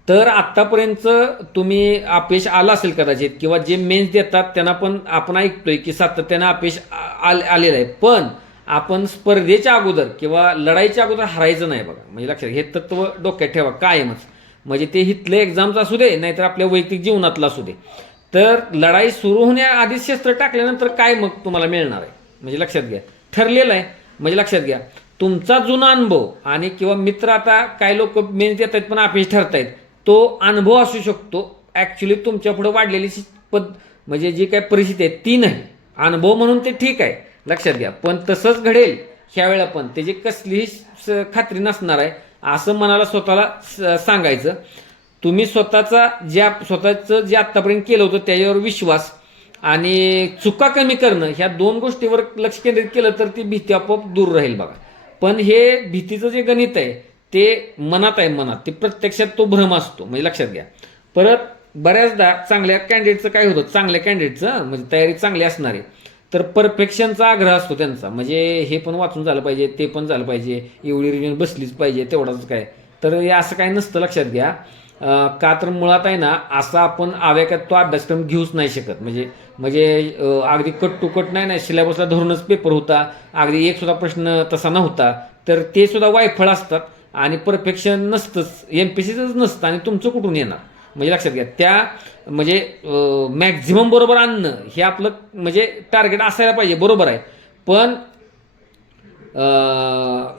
तर आत्तापर्यंत तुम्ही अपयश आलं असेल कदाचित, किंवा जे मेन्स देतात त्यांना पण आपण ऐकतोय की सातत्यानं अपयश आलेलं आहे. पण आपण स्पर्धेच्या अगोदर किंवा लढाईच्या अगोदर हरायचं नाही बघा. म्हणजे लक्षात, हे तत्व डोक्यात ठेवा कायमच. म्हणजे ते हिथलं एक्झामचं असू दे, नाहीतर आपल्या वैयक्तिक जीवनातलं असू दे. तर लढाई सुरू होण्याआधीच शस्त्र टाकल्यानंतर काय मग तुम्हाला मिळणार आहे? म्हणजे लक्षात घ्या, ठरलेलं आहे. म्हणजे लक्षात घ्या, तुमचा जुना अनुभव आणि किंवा मित्र, आता काय लोक मेन्स देत आहेत पण अपयश ठरतायत, तो अनुभव असू शकतो. ॲक्च्युली तुमच्या पुढे वाढलेली म्हणजे जी काय परिस्थिती आहे ती नाही. अनुभव म्हणून ते ठीक आहे, लक्षात घ्या. पण तसंच घडेल ह्यावेळेला पण त्याची कसलीही खात्री नसणार आहे, असं मनाला स्वतःला सांगायचं. तुम्ही स्वतःचं जे आत्तापर्यंत केलं होतं त्याच्यावर विश्वास आणि चुका कमी करणं, ह्या 2 गोष्टीवर लक्ष केंद्रित केलं तर ती भीती आपोआप दूर राहील बघा. पण हे भीतीचं जे गणित आहे ते मनात आहे, मनात. ते प्रत्यक्षात तो भ्रम असतो. म्हणजे लक्षात घ्या. परत बऱ्याचदा चांगल्या कॅन्डिडेटचं काय होतं, चांगल्या कॅन्डिडेटचं म्हणजे तयारी चांगली असणारे, तर परफेक्शनचा आग्रह असतो त्यांचा. म्हणजे हे पण वाचून झालं पाहिजे, ते पण झालं पाहिजे, एवढी रिव्हिजन बसलीच पाहिजे, तेवढाच काय. तर हे असं काही नसतं, लक्षात घ्या. का तर मुळात आहे ना, असा आपण आवेगात तो अभ्यासक्रम घेऊच नाही शकत. म्हणजे अगदी कट टू कट नाही, सिलेबसला धरूनच पेपर होता, अगदी एक सुद्धा प्रश्न तसा नव्हता, तर ते सुद्धा वायफळ असतात आणि परफेक्शन नसतंच, MPSCचंच नसतं आणि तुमचं कुठून येणार? म्हणजे लक्षात घ्या, त्या म्हणजे मॅक्झिमम बरोबर आणणं हे आपलं म्हणजे टार्गेट असायला पाहिजे, बरोबर आहे. पण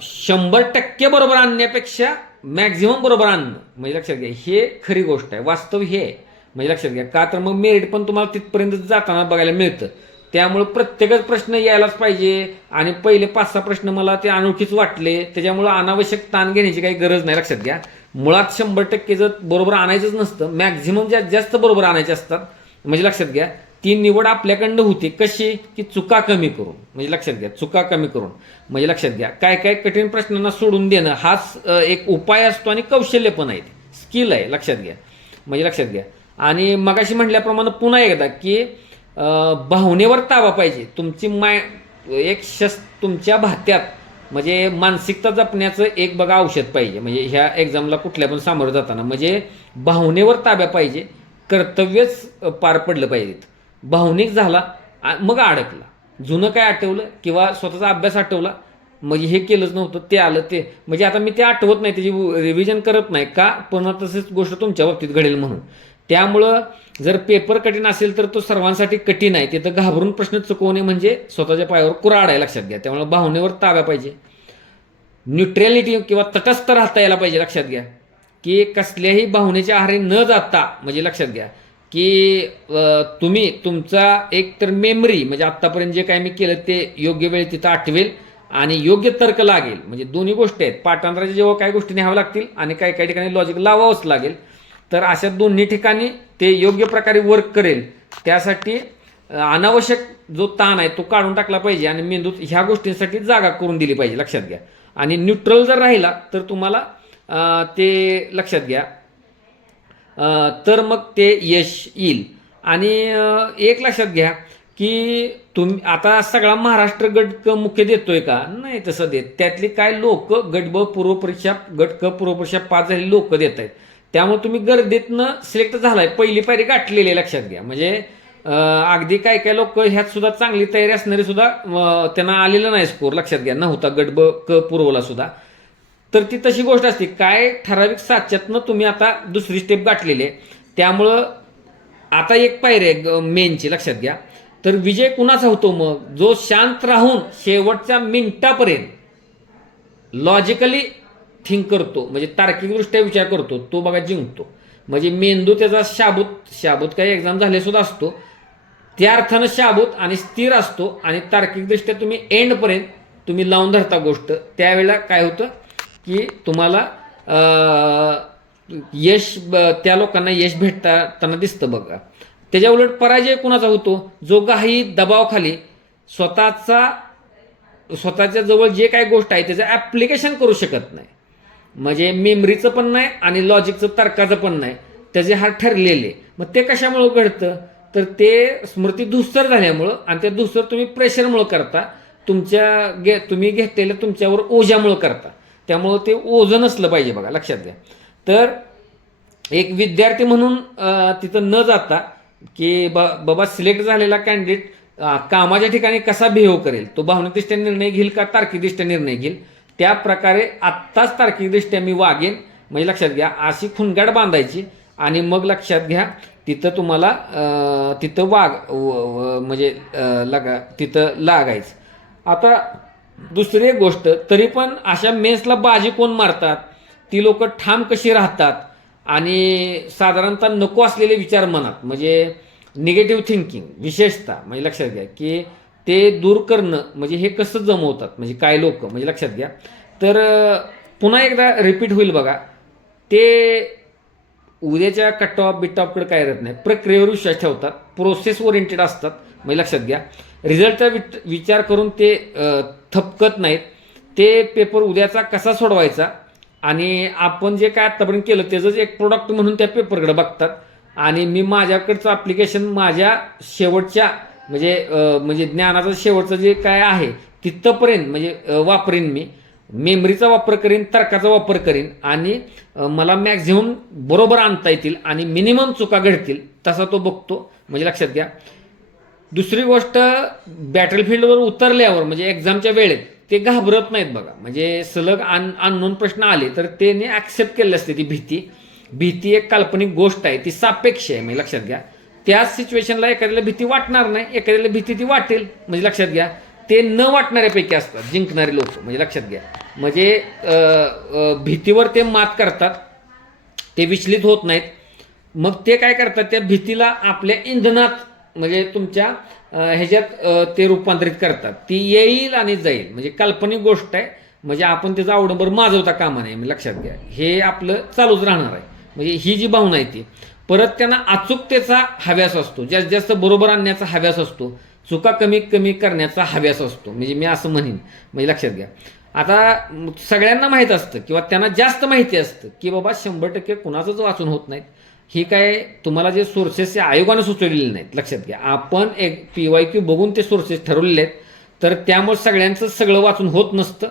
100% बरोबर आणण्यापेक्षा मॅक्झिमम बरोबर आणणं, म्हणजे लक्षात घ्या, हे खरी गोष्ट आहे, वास्तव हे आहे. म्हणजे लक्षात घ्या, का तर मग मेरिट पण तुम्हाला तिथपर्यंत जाताना बघायला मिळतं. त्यामुळे प्रत्येकच प्रश्न यायलाच पाहिजे आणि पहिले 5-6 प्रश्न मला ते अनोळखीच वाटले, त्याच्यामुळं अनावश्यक ताण घेण्याची काही गरज नाही. लक्षात घ्या, मुळात 100% जर बरोबर आणायचंच नसतं, मॅक्झिमम जास्त बरोबर आणायचे असतात. म्हणजे लक्षात घ्या, ती निवड आपल्याकडनं होती कशी, की चुका कमी करून. म्हणजे लक्षात घ्या, चुका कमी करून. म्हणजे लक्षात घ्या, काय काय कठीण प्रश्नांना सोडून देणं हाच एक उपाय असतो आणि कौशल्य पण आहे, स्किल आहे. लक्षात घ्या. म्हणजे लक्षात घ्या. आणि मगाशी म्हटल्याप्रमाणे पुन्हा एकदा की भावनेवर ताबा पाहिजे. तुमची तुमच्या भात्यात म्हणजे मानसिकता जपण्याचं एक बघा औषध पाहिजे. म्हणजे ह्या एक्झामला कुठल्या पण सामोरं जाताना म्हणजे भावनेवर ताब्या पाहिजे, कर्तव्यच पार पडलं पाहिजेत. भावनिक झाला मग अडकला, जुनं काय आठवलं किंवा स्वतःचा अभ्यास आठवला, म्हणजे हे केलंच नव्हतं, ते आलं ते, म्हणजे आता मी ते आठवत नाही, त्याची रिव्हिजन करत नाही का, पुन्हा तसंच गोष्ट तुमच्या बाबतीत घडेल म्हणून. त्यामुळं जर पेपर कठीण असेल तर तो सर्वांसाठी कठीण आहे. तिथं घाबरून प्रश्न चुकवणे म्हणजे स्वतःच्या पायावर कुऱ्हाड आहे, लक्षात घ्या. त्यामुळे भावनेवर ताब्या पाहिजे, न्यूट्रॅलिटी किंवा तटस्थ राहता यायला पाहिजे. लक्षात घ्या की कसल्याही भावनेच्या आहारी न जाता, म्हणजे लक्षात घ्या की तुम्ही तुमचा एक तर मेमरी, म्हणजे आत्तापर्यंत जे काय मी केलं ते योग्य वेळ तिथं आठवेल आणि योग्य तर्क लागेल. म्हणजे दोन्ही गोष्टी आहेत, पाठांतराच्या जेव्हा काही गोष्टी न्याव्या लागतील आणि काही ठिकाणी लॉजिक लावावंच लागेल. तर अशा दोन्ही ठिकाणी ते योग्य प्रकारे वर्क करेल. त्यासाठी अनावश्यक जो ताण आहे तो काढून टाकला पाहिजे आणि मेंदूत ह्या गोष्टींसाठी जागा करून दिली पाहिजे. लक्षात घ्या. आणि न्यूट्रल जर राहिला तर तुम्हाला ते लक्षात घ्या, तर मग ते यश येईल. आणि एक लक्षात घ्या की तुम्ही आता सगळा महाराष्ट्र गट क मुख्य देतोय का? नाही तसं देत. त्यातली काय लोक गट ब पूर्वपरीक्षा, गट क पूर्वपरीक्षा पास झालेली लोक देत आहेत. त्यामुळे तुम्ही गर्दीतनं सिलेक्ट झालाय, पहिली पायरी गाठलेली आहे. लक्षात घ्या. म्हणजे अगदी काय काय लोक ह्यात सुद्धा चांगली तयारी असणारी सुद्धा त्यांना आलेलं नाही स्कोर, लक्षात घ्या, नव्हता गट ब क पुरवला सुद्धा. तर ती तशी गोष्ट असते, काय ठराविक साच्यातनं तुम्ही आता दुसरी स्टेप गाठलेली आहे, त्यामुळं आता एक पायरी आहे मेनची, लक्षात घ्या. तर विजय कुणाचा होतो मग? जो शांत राहून शेवटच्या मिनिटापर्यंत लॉजिकली थिंक करतो, म्हणजे तार्किकदृष्ट्या विचार करतो, तो बघा जिंकतो. म्हणजे मेंदू त्याचा शाबूत काही एक्झाम झाले सुद्धा असतो, त्या अर्थानं शाबूत आणि स्थिर असतो, आणि तार्किकदृष्ट्या तुम्ही एंडपर्यंत तुम्ही लावून धरता गोष्ट. त्यावेळेला काय होतं की तुम्हाला यश, त्या लोकांना यश भेटताना दिसतं बघा. त्याच्या उलट पराजय कुणाचा होतो? जो काही दबावाखाली स्वतःच्या जवळ जे काही गोष्ट आहे त्याचं ॲप्लिकेशन करू शकत नाही, म्हणजे मेमरीचं पण नाही आणि लॉजिकचं तर्काचं पण नाही, त्याचे हात ठरलेले. मग ते कशामुळं घडतं? तर ते स्मृती धूसर झाल्यामुळं, आणि ते धूसर तुम्ही प्रेशरमुळं करता, तुम्ही घेतलेलं तुमच्यावर ओझ्यामुळं करता. त्यामुळं ते ओझं नसलं पाहिजे बघा, लक्षात घ्या. तर एक विद्यार्थी म्हणून तिथं न जाता की बाबा सिलेक्ट झालेला कॅन्डिडेट कामाच्या ठिकाणी कसा बिहेव करेल, तो भावनिकदृष्ट्या निर्णय घेईल का तार्किकदृष्ट्या निर्णय घेईल, त्या प्रकारे आत्ताच तार्किकदृष्ट्या मी वागेन, म्हणजे लक्षात घ्या, अशी खुणगाड बांधायची. आणि मग लक्षात घ्या, तिथं तुम्हाला तिथं म्हणजे तिथं लागायचं. आता दुसरी एक गोष्ट, तरी पण अशा मेन्सला बाजी कोण मारतात? ती लोक ठाम कशी राहतात आणि साधारणतः नको असलेले विचार मनात, म्हणजे निगेटिव्ह थिंकिंग विशेषतः, म्हणजे लक्षात घ्या की ते दूर करणं, म्हणजे हे कसं जमवतात, म्हणजे काय लोक, म्हणजे लक्षात घ्या. तर पुन्हा एकदा रिपीट होईल बघा, ते उद्याच्या कट ऑफ बिट ऑफकडे काय राहत नाही, प्रक्रियेवर विश्वास ठेवतात, प्रोसेस ओरिएंटेड असतात, म्हणजे लक्षात घ्या. रिझल्टचा विचार करून ते थपकत नाहीत. ते पेपर उद्याचा कसा सोडवायचा आणि आपण जे काय आत्तापर्यंत केलं त्याचंच एक प्रोडक्ट म्हणून त्या पेपरकडे बघतात. आणि मी माझ्याकडचं ॲप्लिकेशन माझ्या शेवटच्या म्हणजे ज्ञानाचं शेवटचं जे काय आहे तिथंपर्यंत म्हणजे वापरेन, मी मेमरीचा वापर करीन, तर्काचा वापर करीन, आणि मला मॅक्झिमम बरोबर आणता येतील आणि मिनिमम चुका घडतील तसा तो बघतो, म्हणजे लक्षात घ्या. दुसरी गोष्ट, बॅटलफील्डवर उतरल्यावर म्हणजे एक्झामच्या वेळेत ते घाबरत नाहीत बघा. म्हणजे सलग अननोन प्रश्न आले तर त्याने ॲक्सेप्ट केले असते. ती भीती एक काल्पनिक गोष्ट आहे, ती सापेक्ष आहे, म्हणजे लक्षात घ्या. त्याच सिच्युएशनला एखाद्याला भीती वाटणार नाही, एखाद्याला भीती ती वाटेल, म्हणजे लक्षात घ्या. ते न वाटणाऱ्यापैकी असतात जिंकणारे लोक, म्हणजे लक्षात घ्या. म्हणजे भीतीवर ते मात करतात, ते विचलित होत नाहीत. मग ते काय करतात, त्या भीतीला आपल्या इंधनात म्हणजे तुमच्या ह्याच्यात ते रूपांतरित करतात. ती येईल आणि जाईल, म्हणजे काल्पनिक गोष्ट आहे, म्हणजे आपण त्याचा अवडंबर माजवता कामा नये, म्हणजे लक्षात घ्या. हे आपलं चालूच राहणार आहे, म्हणजे ही जी भावना आहे ती. परत त्यांना अचूकतेचा हव्यास असतो, जास्तीत जास्त बरोबर आणण्याचा हव्यास असतो, चुका कमी करण्याचा हव्यास असतो, म्हणजे मी असं म्हणेन, म्हणजे लक्षात घ्या. आता सगळ्यांना माहीत असतं किंवा त्यांना जास्त माहिती असतं की बाबा 100% कुणाचंच वाचून होत नाहीत. ही काय तुम्हाला जे सोर्सेस आयोगानं सुचवलेले नाहीत, लक्षात घ्या. आपण एक PYQ बघून ते सोर्सेस ठरवलेले आहेत. तर त्यामुळे सगळ्यांचं सगळं वाचून होत नसतं.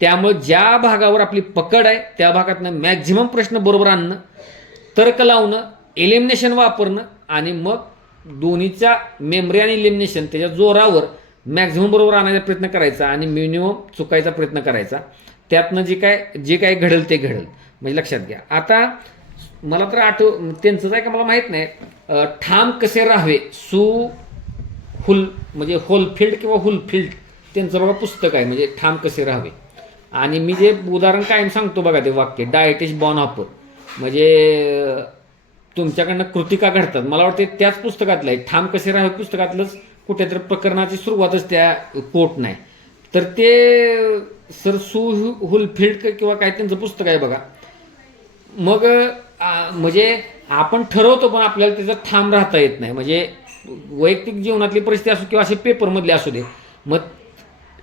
त्यामुळे ज्या भागावर आपली पकड आहे त्या भागातनं मॅक्झिमम प्रश्न बरोबर आणणं, तर्क लावणं, एलिमिनेशन वापरणं, आणि मग दोन्हीच्या मेमरी आणि एलिमिनेशन त्याच्या जोरावर मॅक्झिमम बरोबर आणायचा प्रयत्न करायचा आणि मिनिमम चुकायचा प्रयत्न करायचा. त्यातनं जे काय घडेल ते घडेल, म्हणजे लक्षात घ्या. आता मला तर त्यांचं काय का मला माहीत नाही, ठाम कसे राहावे म्हणजे होलफिल्ड किंवा हुलफिल्ड त्यांचं बघा पुस्तक आहे, म्हणजे ठाम कसे राहावे. आणि मी जे उदाहरण कायम सांगतो बघा, ते वाक्य डायटिश बॉनहॉपर, म्हणजे तुमच्याकडनं कृतिका घडतात, मला वाटते त्याच पुस्तकातलं आहे. ठाम कसे राहावे पुस्तकातलंच कुठेतरी प्रकरणाची सुरुवातच त्या कोट नाही. तर ते सर हुलफिल्ड किंवा काय त्यांचं पुस्तक आहे बघा. मग म्हणजे आपण ठरवतो पण आपल्याला त्याचं ठाम राहता येत नाही. म्हणजे वैयक्तिक जीवनातली परिस्थिती असो किंवा असे पेपरमधले असू दे, मग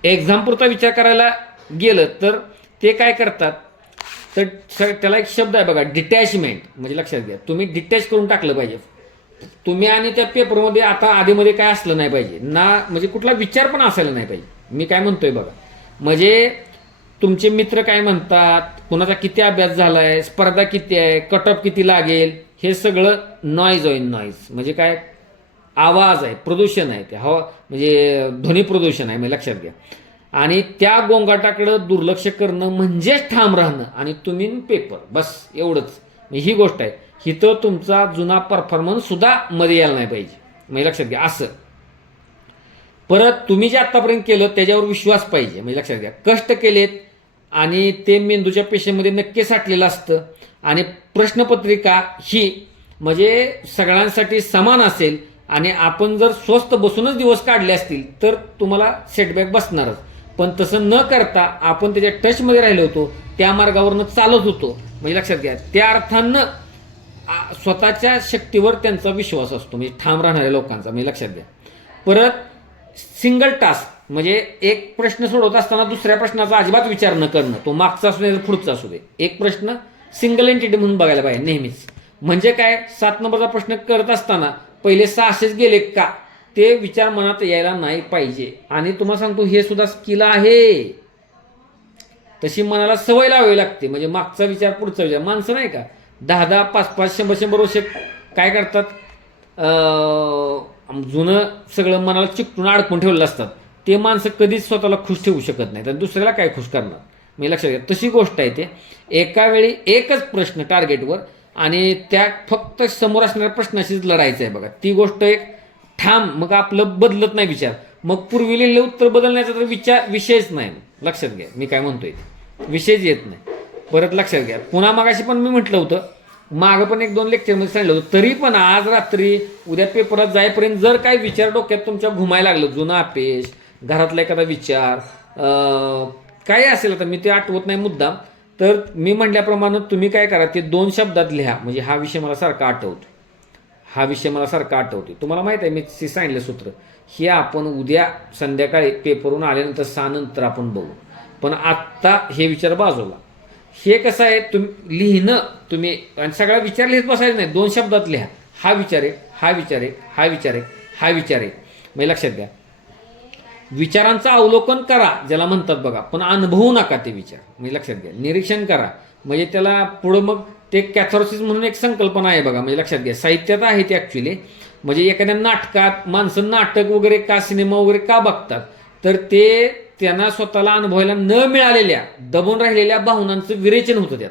एक्झामपुरता विचार करायला गेलं तर ते काय करतात, तर त्याला एक शब्द आहे बघा, डिटॅचमेंट, म्हणजे लक्षात घ्या. तुम्ही डिटॅच करून टाकलं पाहिजे तुम्ही, आणि त्या पेपरमध्ये आता आधीमध्ये काय असलं नाही पाहिजे ना, म्हणजे कुठला विचार पण असायला नाही पाहिजे. मी काय म्हणतोय बघा, म्हणजे तुमचे मित्र काय म्हणतात, कुणाचा किती अभ्यास झाला आहे, स्पर्धा किती आहे, कट ऑफ किती लागेल, हे सगळं नॉईज होईल. नॉईज म्हणजे काय, आवाज आहे, प्रदूषण आहे, ते हवा म्हणजे ध्वनी प्रदूषण आहे, म्हणजे लक्षात घ्या. आणि त्या गोंगाटाकडं दुर्लक्ष करणं म्हणजेच ठाम राहणं आणि तुम्ही पेपर, बस एवढंच. ही गोष्ट आहे. इथं तुमचा जुना परफॉर्मन्स सुद्धा मध्ये यायला नाही पाहिजे, म्हणजे लक्षात घ्या. असं परत तुम्ही जे आत्तापर्यंत केलं त्याच्यावर विश्वास पाहिजे, म्हणजे लक्षात घ्या. कष्ट केलेत आणि ते मेंदूच्या पेशीमध्ये नक्की साठलेलं असतं. आणि प्रश्नपत्रिका ही म्हणजे सगळ्यांसाठी समान असेल आणि आपण जर स्वस्त बसूनच दिवस काढले असतील तर तुम्हाला सेटबॅक बसणारच. पण तसं न करता आपण त्याच्या टचमध्ये राहिलो होतो, त्या मार्गावरनं चालत होतो, म्हणजे लक्षात घ्या. त्या अर्थानं स्वतःच्या शक्तीवर त्यांचा विश्वास असतो, म्हणजे ठाम राहणाऱ्या लोकांचा, म्हणजे लक्षात घ्या. परत सिंगल टास्क म्हणजे एक प्रश्न सोडवत असताना दुसऱ्या प्रश्नाचा अजिबात विचार न करणं, तो मागचा असू दे पुढचा असू दे, एक प्रश्न सिंगल एंटिटी म्हणून बघायला पाहिजे नेहमीच. म्हणजे काय, 7 नंबरचा प्रश्न करत असताना पहिले 600 गेले का ते विचार मनात यायला नाही पाहिजे. आणि तुम्हाला सांगतो हे सुद्धा स्किल आहे, तशी मनाला सवय लावावी लागते. म्हणजे मागचा विचार पुढचा विचार. माणसं नाही का 10-10, 5-5, 100-100 वर्ष काय करतात, जुनं सगळं मनाला चिकटून अडकून ठेवलेलं असतात. ते माणसं कधीच स्वतःला खुश ठेवू शकत नाही, तर दुसऱ्याला काय खुश करणार, मी लक्षात घ्या. तशी गोष्ट आहे. ते एका वेळी एकच प्रश्न टार्गेटवर आणि त्या फक्त समोर असणाऱ्या प्रश्नाशीच लढायचं आहे बघा. ती गोष्ट एक ठाम, मग आपलं बदलत नाही विचार. मग पूर्वी लिहिलेलं उत्तर बदलण्याचा तर विषयच नाही, लक्षात घ्या. मी काय म्हणतोय विषयच येत नाही. परत लक्षात घ्या. पुन्हा मागाशी पण मी म्हटलं होतं, मागं पण 1-2 लेक्चरमध्ये सांगितलं होतं, तरी पण आज रात्री उद्या पेपरात जाईपर्यंत जर काही विचार डोक्यात तुमच्या घुमायला लागलं, जुना अपेश, घरातला एखादा विचार, काही असेल, आता मी ते आठवत नाही मुद्दाम, तर मी म्हटल्याप्रमाणे तुम्ही काय करा, ते 2 शब्दात लिहा. म्हणजे हा विषय मला सारखा आठवतो, हा विषय मला सारखा आठवतो. तुम्हाला माहित आहे मी सांगितलं सूत्र, हे आपण उद्या संध्याकाळी पेपरवरून आल्यानंतर 6 नंतर आपण बघू. पण आत्ता हे विचार बाजूला. हे कसं आहे, तुम्ही लिहिणं, तुम्ही आणि सगळा विचार लिहित बसायचं नाही, 2 शब्दात लिहा. हा विचार आहे, हा विचार आहे, हा विचार आहे, हा विचार आहे, म्हणजे लक्षात घ्या. विचारांचं अवलोकन करा ज्याला म्हणतात बघा, पण अनुभवू नका ते विचार, म्हणजे लक्षात घ्या. निरीक्षण करा, म्हणजे त्याला पुढं मग ते कॅथॉर्सिस म्हणून एक संकल्पना आहे बघा, म्हणजे लक्षात घ्या. साहित्यात आहे ते ॲक्च्युली. म्हणजे एखाद्या नाटकात माणसं नाटक वगैरे का, सिनेमा वगैरे का बघतात, तर ते त्यांना स्वतःला अनुभवायला न मिळालेल्या दबून राहिलेल्या भावनांचं विरेचन होतं त्यात.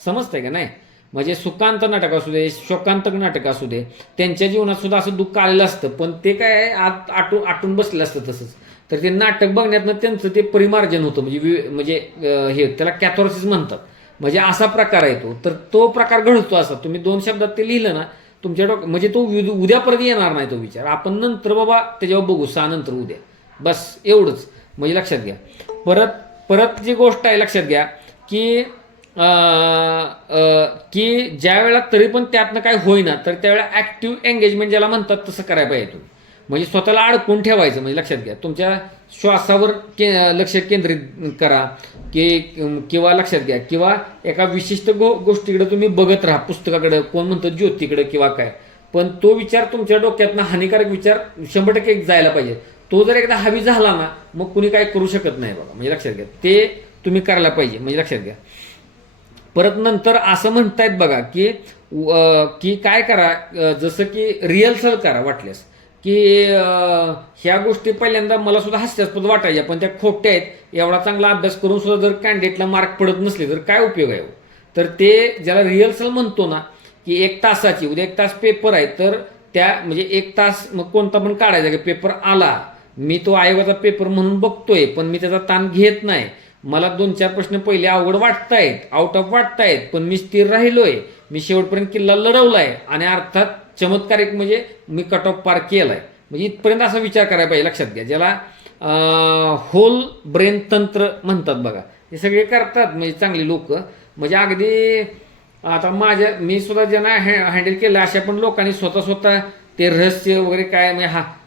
समजतंय का नाही. म्हणजे सुखांत नाटक असू दे, शोकांतक नाटक असू दे, त्यांच्या जीवनात सुद्धा असं दुःख आलेलं असतं, पण ते काय आत आटून बसलेलं असतं तसंच. तर ते नाटक बघण्यातनं त्यांचं ते परिमार्जन होतं, म्हणजे हे त्याला कॅथॉर्सिस म्हणतात. म्हणजे असा प्रकार आहे तो. तर तो प्रकार घडतो असा. तुम्ही 2 शब्दात ते लिहिलं ना तुमच्या म्हणजे तो उद्यापर्यंत येणार नाही तो विचार. आपण नंतर बाबा त्याच्यावर बघू, 6 नंतर उद्या, बस एवढंच, म्हणजे लक्षात घ्या. परत जी गोष्ट आहे लक्षात घ्या की ज्या वेळेला तरी पण त्यातनं काय होईना, तर त्यावेळेला ॲक्टिव्ह एंगेजमेंट ज्याला म्हणतात तसं करायला पाहिजे तुम्ही. म्हणजे स्वतःला अडकून ठेवायचं, म्हणजे लक्षात घ्या. तुमच्या श्वासावर लक्ष केंद्रित करा किंवा लक्षात घ्या, किंवा एका विशिष्ट गोष्टीकडे तुम्ही बघत राहा, पुस्तकाकडे, कोण म्हणतं ज्योतीकडे किंवा काय. पण तो विचार तुमच्या डोक्यातनं हानिकारक विचार 100% जायला पाहिजे. तो जर एकदा हवी झाला ना मग कुणी काय करू शकत नाही बघा, म्हणजे लक्षात घ्या. ते तुम्ही करायला पाहिजे, म्हणजे लक्षात घ्या. परत नंतर असं म्हणतायत बघा की काय करा, जसं की रिहर्सल करा वाटल्यास, की ह्या गोष्टी पहिल्यांदा मला सुद्धा हास्यास्पद वाटायच्या, पण त्या खोट्या आहेत. एवढा चांगला अभ्यास करून सुद्धा जर कॅन्डिडेटला मार्क पडत नसले तर काय उपयोग आहे. तर ते ज्याला रिहर्सल म्हणतो ना, की 1 तासाची, उद्या 1 तास पेपर आहे, तर त्या म्हणजे 1 तास मग कोणता पण काढायचा की पेपर आला, मी तो आयोगाचा पेपर म्हणून बघतोय, पण मी त्याचा ताण घेत नाही. मला 2-4 प्रश्न पहिले अवघड वाटतायत, आउट ऑफ वाटतायत, पण मी स्थिर राहिलोय, मी शेवटपर्यंत किल्ला लढवलाय आणि अर्थात चमत्कारिक म्हणजे मी कट ऑफ पार केलाय. म्हणजे इथपर्यंत असा विचार करायला पाहिजे, लक्षात घ्या. ज्याला होल ब्रेन तंत्र म्हणतात बघा, हे सगळे करतात म्हणजे चांगली लोक. म्हणजे अगदी आता मी सुद्धा ज्यांना हँडल केलं अशा पण लोकांनी स्वतः ते रहस्य वगैरे काय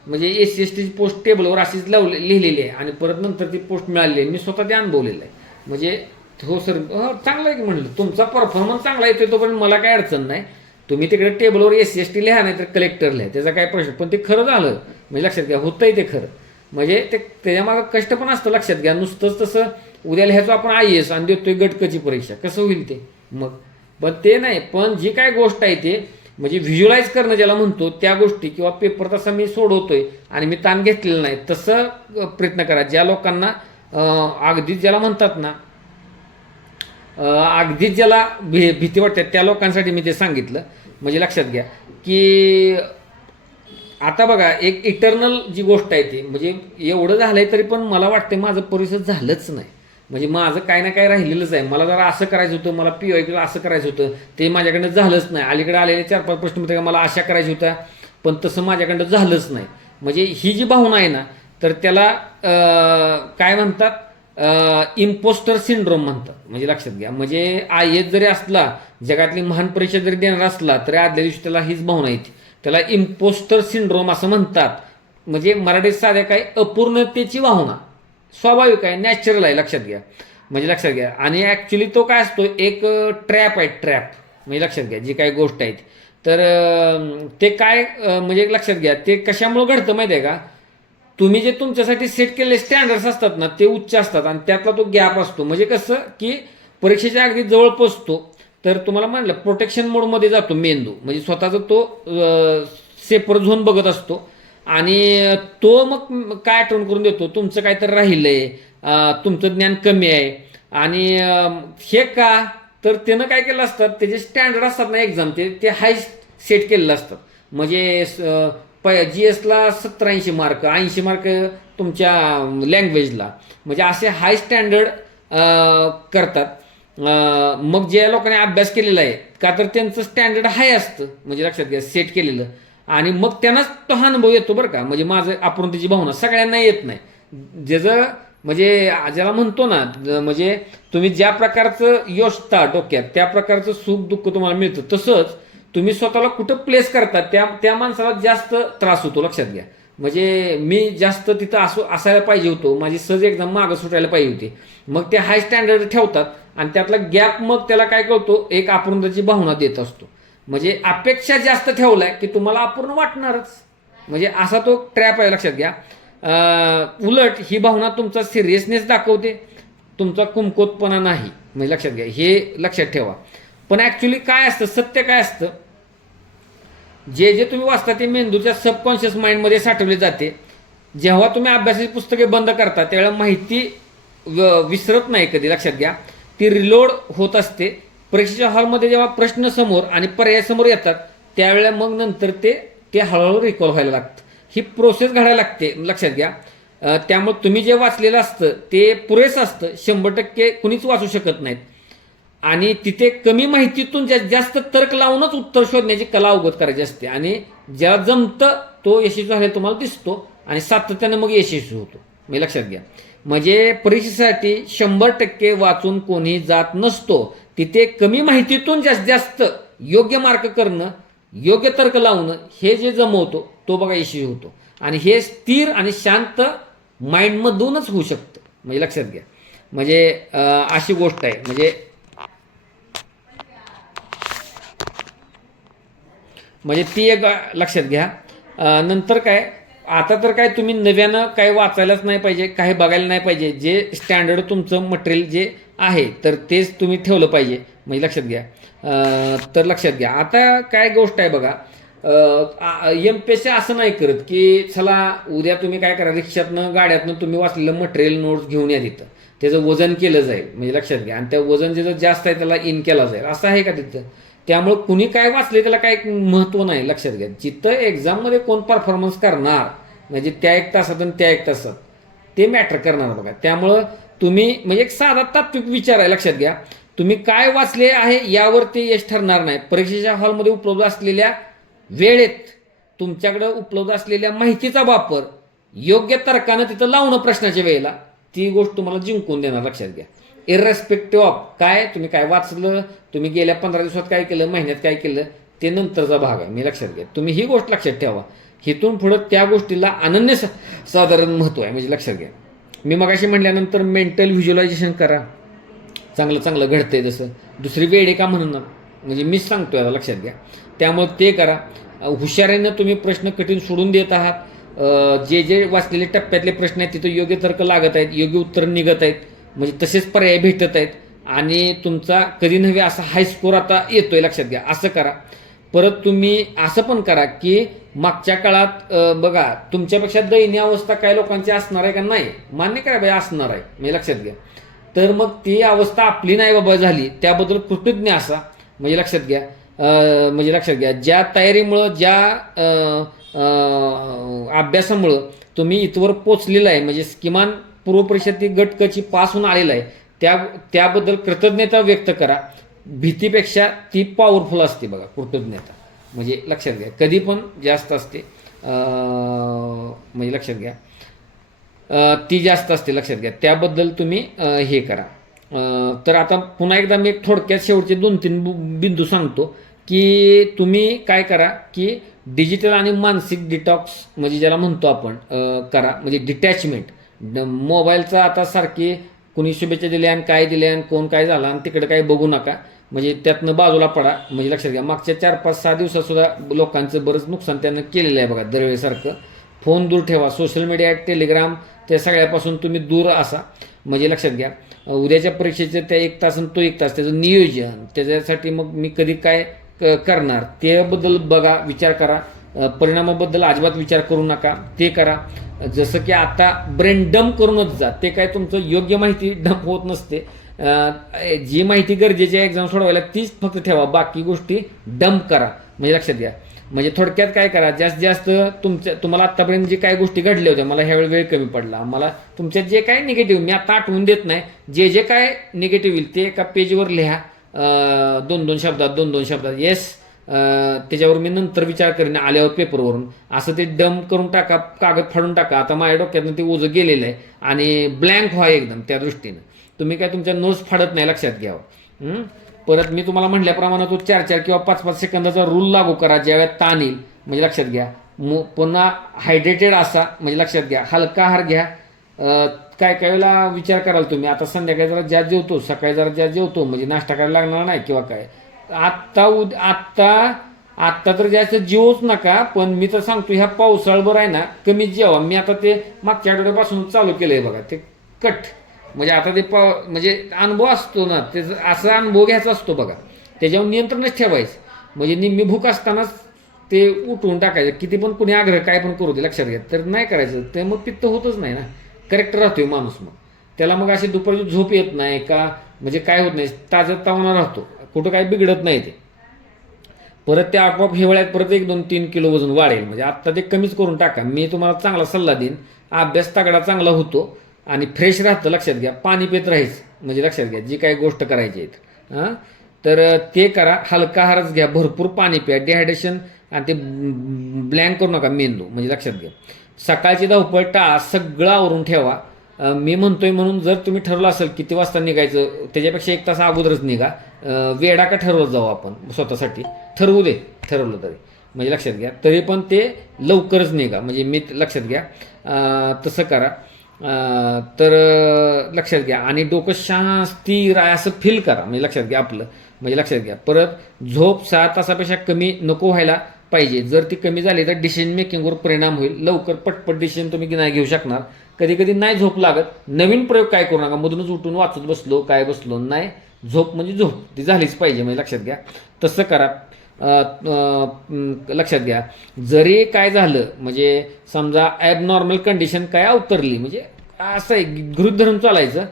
म्हणजे SC/ST पोस्ट टेबलवर अशीच लिहिलेली आहे आणि परत नंतर ती पोस्ट मिळालेली आहे. मी स्वतः ते अनुभवलेलं आहे. म्हणजे हो सर, चांगलं आहे की म्हणलं, तुमचा परफॉर्मन्स चांगला येतोय तो, पण मला काय अडचण नाही. तुम्ही तिकडे टेबलवर SC/ST लिहा, नाही तर कलेक्टर लिहा, त्याचा काय प्रश्न. पण ते खरं झालं म्हणजे लक्षात घ्या, होतंय ते खरं. म्हणजे ते त्याच्यामागं कष्ट पण असतं, लक्षात घ्या. नुसतंच तसं उद्या लिहायचो आपण IAS आणि देतोय गटकची परीक्षा, कसं होईल ते मग. पण ते नाही, पण जी काय गोष्ट आहे ते म्हणजे व्हिज्युअलाइज करणं ज्याला म्हणतो त्या गोष्टी, किंवा पेपर तसा मी सोडवतोय आणि मी ताण घेतलेला नाही तसं प्रयत्न करा. ज्या लोकांना अगदीच ज्याला म्हणतात ना, अगदीच ज्याला भीती वाटते त्या लोकांसाठी मी ते सांगितलं. म्हणजे लक्षात घ्या की आता बघा, एक इटर्नल जी गोष्ट आहे ती, म्हणजे एवढं झालंय तरी पण मला वाटतं माझं परिसर झालंच नाही. म्हणजे माझं काही ना काही राहिलेलंच आहे. मला जरा असं करायचं होतं, मला PYQ असं करायचं होतं, ते माझ्याकडनं झालंच नाही. अलीकडे आलेले 4-5 प्रश्न होते का मला अशा करायच्या होत्या, पण तसं माझ्याकडनं झालंच नाही. म्हणजे ही जी भावना आहे ना, तर त्याला काय म्हणतात, इम्पोस्टर सिंड्रोम म्हणतात. म्हणजे लक्षात घ्या, म्हणजे IAS जरी असला, जगातली महान परीक्षा जरी देणार असला, तरी आदल्या दिवशी त्याला हीच भावना येते. त्याला इम्पोस्टर सिंड्रोम असं म्हणतात. म्हणजे मराठीत साध्या काय, अपूर्णतेची भावना. स्वाभाविक आहे, नॅचरल आहे. लक्षात घ्या, म्हणजे लक्षात घ्या. आणि ॲक्च्युली तो काय असतो, एक ट्रॅप आहे, ट्रॅप. म्हणजे लक्षात घ्या, जी काही गोष्ट आहेत तर ते काय, म्हणजे लक्षात घ्या, ते कशामुळे घडतं माहिती आहे का, तुम्ही जे तुमच्यासाठी सेट केलेले स्टँडर्ड्स असतात ना, ते उच्च असतात आणि त्यातला तो गॅप असतो. म्हणजे कसं की परीक्षेच्या अगदी जवळ पोचतो तर तुम्हाला म्हणलं प्रोटेक्शन मोडमध्ये जातो मेंदू. म्हणजे स्वतःचा तो सेपर झोन बघत असतो आणि तो मग काय आठवण करून देतो, तुमचं काहीतरी राहिलंय, तुमचं ज्ञान कमी आहे. आणि हे का, तर त्यानं काय केलं असतात, त्याचे स्टँडर्ड असतात ना एक्झाम, ते हाय सेट केलेलं असतात. म्हणजे GSला 70-80 मार्क, 80 मार्क तुमच्या लँग्वेजला, म्हणजे असे हाय स्टँडर्ड करतात. मग ज्या लोकांनी अभ्यास केलेला आहे का, तर त्यांचं स्टँडर्ड हाय असतं. म्हणजे लक्षात घ्या, सेट केलेलं. आणि मग त्यांनाच तो हा अनुभव येतो बरं का. म्हणजे माझं अपूर्णतेची भावना सगळ्यांना येत नाही. ज्याचं म्हणजे ज्याला म्हणतो ना, म्हणजे तुम्ही ज्या प्रकारचं योजता डोक्यात त्या प्रकारचं सुख दुःख तुम्हाला मिळतं. तसंच तुम्ही स्वतःला कुठं प्लेस करता त्या माणसाला जास्त त्रास होतो. लक्षात घ्या, म्हणजे मी जास्त तिथं असायला पाहिजे होतो, माझी सहज एकदम मागं सुटायला पाहिजे होती. मग ते हाय स्टँडर्ड ठेवतात आणि त्यातला गॅप मग त्याला काय करतो, एक अपूर्णतेची भावना देत असतो. म्हणजे अपेक्षा जास्त ठेवलाय की तुम्हाला अपूर्ण वाटणारच. म्हणजे असा तो ट्रॅप आहे. लक्षात घ्या, उलट ही भावना तुमचा सिरियसनेस दाखवते, तुमचा कुमकुवतपणा नाही. म्हणजे लक्षात घ्या, हे लक्षात ठेवा. पण ॲक्च्युली काय असतं, सत्य काय असतं, जे जे तुम्ही वाचता ते मेंदूच्या सबकॉन्शियस माइंडमध्ये साठवले जाते. जेव्हा तुम्ही अभ्यासाची पुस्तके बंद करता त्यावेळेला माहिती विसरत नाही कधी. लक्षात घ्या, ती रिलोड होत असते. परीक्षेच्या हॉलमध्ये जेव्हा प्रश्न समोर आणि पर्याय समोर येतात त्यावेळेला मग नंतर ते हळूहळू रिकॉल व्हायला लागतं. ही प्रोसेस घडायला लागते. लक्षात घ्या, त्यामुळे तुम्ही जे वाचलेलं असतं ते पुरेसं असतं. 100% कुणीच वाचू शकत नाहीत. आणि तिथे कमी माहितीतून जास्त तर्क लावूनच उत्तर शोधण्याची कला अवगत करायची असते. आणि ज्याला जमतं तो यशस्वी झालेला तुम्हाला दिसतो आणि सातत्यानं मग यशस्वी होतो. म्हणजे लक्षात घ्या, म्हणजे परीक्षेसाठी 100% वाचून कोणी जात नसतो. तिथे कमी माहितीतून जास्त योग्य मार्क करणं, योग्य तर्क लावणं, हे जे जमवतो तो बघा यशस्वी होतो. आणि हे स्थिर आणि शांत माइंडमधूनच होऊ शकतं. म्हणजे लक्षात घ्या, म्हणजे अशी गोष्ट आहे. म्हणजे ती एक लक्षात घ्या. नंतर काय, आता तर काय तुम्ही नव्यानं काय वाचायलाच नाही पाहिजे, काही बघायला नाही पाहिजे. जे स्टँडर्ड तुमचं मटेरियल जे आहे तर तेच तुम्ही ठेवलं पाहिजे. म्हणजे लक्षात घ्या. तर लक्षात घ्या, आता काय गोष्ट आहे बघा, MPSC असं नाही करत की चला उद्या तुम्ही काय करा, रिक्षातनं गाड्यातनं तुम्ही वाचलेलं मटेरियल नोट्स घेऊन या, तिथं त्याचं वजन केलं जाईल. म्हणजे लक्षात घ्या, आणि त्या वजन ज्याचं जास्त आहे त्याला इन केला जाईल, असं आहे का तिथं? त्यामुळे कुणी काय वाचले त्याला काय महत्त्व नाही. लक्षात घ्या, जिथं एक्झाममध्ये कोण परफॉर्मन्स करणार, म्हणजे त्या 1 तासात आणि त्या 1 तासात ते मॅटर करणार बघा. त्यामुळं तुम्ही म्हणजे एक साधा तात्विक विचार आहे. लक्षात घ्या, तुम्ही काय वाचले आहे यावर ते यश ठरणार नाही. परीक्षेच्या हॉलमध्ये उपलब्ध असलेल्या वेळेत तुमच्याकडं उपलब्ध असलेल्या माहितीचा वापर योग्य तर्कानं तिथं लावणं प्रश्नाच्या वेळेला, ती गोष्ट तुम्हाला जिंकून देणार. लक्षात घ्या, इररेस्पेक्टिव्ह ऑफ काय तुम्ही काय वाचलं, तुम्ही गेल्या 15 दिवसात काय केलं, महिन्यात काय केलं, ते नंतरचा भाग आहे. मी लक्षात घ्या, तुम्ही ही गोष्ट लक्षात ठेवा. हिथून पुढं त्या गोष्टीला अनन्य साधारण महत्त्व आहे. म्हणजे लक्षात घ्या, मी मगाशी म्हटल्यानंतर मेंटल व्हिज्युअलायझेशन करा, चांगलं घडतंय. जसं दुसरी वेळ आहे का म्हणून, म्हणजे मीच सांगतोय आता. लक्षात घ्या, त्यामुळे ते करा. हुशारीनं तुम्ही प्रश्न कठीण सोडून देत आहात. जे वाचलेले टप्प्यातले प्रश्न आहेत तिथं योग्य तर्क लागत आहेत, योग्य उत्तर निघत आहेत, म्हणजे तसेच पर्याय भेटत आहेत आणि तुमचा कधी नव्हे असा हाय स्कोर आता येतोय. लक्षात घ्या, असं करा. परत तुम्ही असं पण करा की मागच्या काळात बघा तुमच्यापेक्षा दयनीय अवस्था काय लोकांची असणार आहे का नाही, मान्य करा बाई असणार आहे, म्हणजे लक्षात घ्या. तर मग ती अवस्था आपली नाही बाबा झाली त्याबद्दल कृतज्ञ असा, म्हणजे लक्षात घ्या. म्हणजे लक्षात घ्या ज्या तयारीमुळं ज्या अभ्यासामुळं तुम्ही इथवर पोचलेलं आहे, म्हणजे किमान पूर्व परीक्षा ती गटकची पास होऊन आलेला आहे, त्याबद्दल कृतज्ञता व्यक्त करा. भीतीपेक्षा ती पॉवरफुल असते बघा कृतज्ञता, म्हणजे लक्षात घ्या कधी पण जास्त असते. म्हणजे लक्षात घ्या ती जास्त असते, लक्षात घ्या. त्याबद्दल तुम्ही हे करा. तर आता पुन्हा एकदा मी एक थोडक्यात शेवटचे 2-3 बिंदू सांगतो की तुम्ही काय करा की डिजिटल आणि मानसिक डिटॉक्स म्हणजे ज्याला म्हणतो आपण करा, म्हणजे डिटॅचमेंट. मोबाईलचा आता सारखी कुणी शुभेच्छा दिल्या आणि काय दिल्या आणि कोण काय झाला आणि तिकडे काही बघू नका, म्हणजे त्यातनं बाजूला पडा. म्हणजे लक्षात घ्या मागच्या 4-5-6 दिवसात सुद्धा लोकांचं बरंच नुकसान त्यानं केलेलं आहे बघा दरवेळेसारखं. फोन दूर ठेवा, सोशल मीडिया, टेलिग्राम त्या सगळ्यापासून तुम्ही दूर असा. म्हणजे लक्षात घ्या उद्याच्या परीक्षेचं त्या 1 तास आणि तो 1 तास त्याचं नियोजन, त्याच्यासाठी मग मी कधी काय करणार त्याबद्दल बघा, विचार करा. परिणामाबद्दल अजिबात विचार करू नका, ते करा. जसं की आता ब्रेन डंप करूनच जा, ते काय तुमचं योग्य माहिती डंप होत नसते. जी माहिती गरजेची आहे एक्झाम सोडवायला तीच फक्त ठेवा, बाकी गोष्टी डंप करा. म्हणजे लक्षात घ्या. म्हणजे थोडक्यात काय करा, जास्तीत जास्त तुम्हाला आत्तापर्यंत जे काही गोष्टी घडल्या होत्या, मला ह्यावेळी वेळ कमी पडला, मला तुमच्यात जे काय निगेटिव्ह मी आता आठवून देत नाही, जे काय निगेटिव्ह येईल ते एका पेजवर लिहा, 2-2 शब्दात 2-2 शब्दात. येस त्याच्यावर मी नंतर विचार करेन आल्यावर पेपरवरून, असं ते डंप करून टाका, कागद फाडून टाका. आता माझ्या डोक्यातनं ते ओझं गेलेलं आहे आणि ब्लँक व्हा एकदम. त्या दृष्टीनं तुम्ही काय तुमच्या नोट्स फाडत नाही, लक्षात घ्यावं. परत मी तुम्हाला म्हटल्याप्रमाणे तो 4-4 किंवा 5-5 सेकंदाचा रूल लागू करा ज्यावेळेस ताण येईल. म्हणजे लक्षात घ्या पुन्हा हायड्रेटेड असा, म्हणजे लक्षात घ्या हलका आहार घ्या. काय काय वेळेला विचार कराल तुम्ही, आता संध्याकाळी जरा जास्त जेवतो, सकाळी जरा जास्त जेवतो, म्हणजे नाश्ता करायला लागणार नाही किंवा काय. आत्ता तर जास्त जेवूच नका, पण मी तर सांगतो ह्या पावसाळभर आहे ना कमीच जेवा. मी आता ते मागच्या आठवड्यापासून चालू केलं आहे बघा, ते कट. म्हणजे आता ते म्हणजे अनुभव असतो ना, ते असा अनुभव घ्यायचा असतो बघा, त्याच्यावर नियंत्रणच ठेवायचं. म्हणजे निम्मी भूक असतानाच ते उठवून टाकायचं, किती पण कुणी आग्रह काय पण करू दे, लक्षात घ्या. तर नाही करायचं, ते मग पित्त होतच नाही ना, करेक्ट राहतोय माणूस. मग त्याला मग अशी दुपारची झोप येत नाही का, म्हणजे काय होत नाही, ताजतवाना राहतो, कुठं काय बिघडत नाही ते. परत त्या आपोआप हिवाळ्यात परत 1-2-3 किलो वजन वाढेल. म्हणजे आत्ता ते कमीच करून टाका. मी तुम्हाला चांगला सल्ला देईन, अभ्यास तगडा चांगला होतो आणि फ्रेश राहतं. लक्षात घ्या पाणी पित राहायचं, म्हणजे लक्षात घ्या जी काही गोष्ट करायची आहेत तर ते करा. हलका आहारच घ्या, भरपूर पाणी प्या, डिहायड्रेशन आणि ते ब्लँक करू नका मेंदू. म्हणजे लक्षात घ्या सकाळची धावपळ टाळा, सगळं आवरून ठेवा. मी म्हणतोय म्हणून जर तुम्ही ठरवलं असेल किती वाजता निघायचं त्याच्यापेक्षा 1 तास अगोदरच निघा. वेडा का ठरवत जाऊ आपण स्वतःसाठी, ठरवू दे ठरवलं तरी. म्हणजे लक्षात घ्या तरी पण ते लवकरच निघा. म्हणजे मी लक्षात घ्या तसं करा. तर लक्षात घ्या आणि डोकं शांत स्थिर आहे असं फील करा. म्हणजे लक्षात घ्या आपलं, म्हणजे लक्षात घ्या. परत झोप 6 तासापेक्षा कमी नको व्हायला पाहिजे. जर ती कमी झाली तर डिसिजन मेकिंगवर परिणाम होईल. लवकर पटपट डिसिजन तुम्ही नाही घेऊ शकणार. कधी कधी नाही झोप लागत, नवीन प्रयोग काय करू नका, मधूनच उठून वाचत बसलो काय बसलो नाही. झोप म्हणजे झोप ती झालीच पाहिजे. म्हणजे लक्षात घ्या तसं करा. लक्षात घ्या जरी काय झालं, म्हणजे समजा ॲबनॉर्मल कंडिशन काय अवतरली, म्हणजे असं आहे गृहीत धरून चालायचं,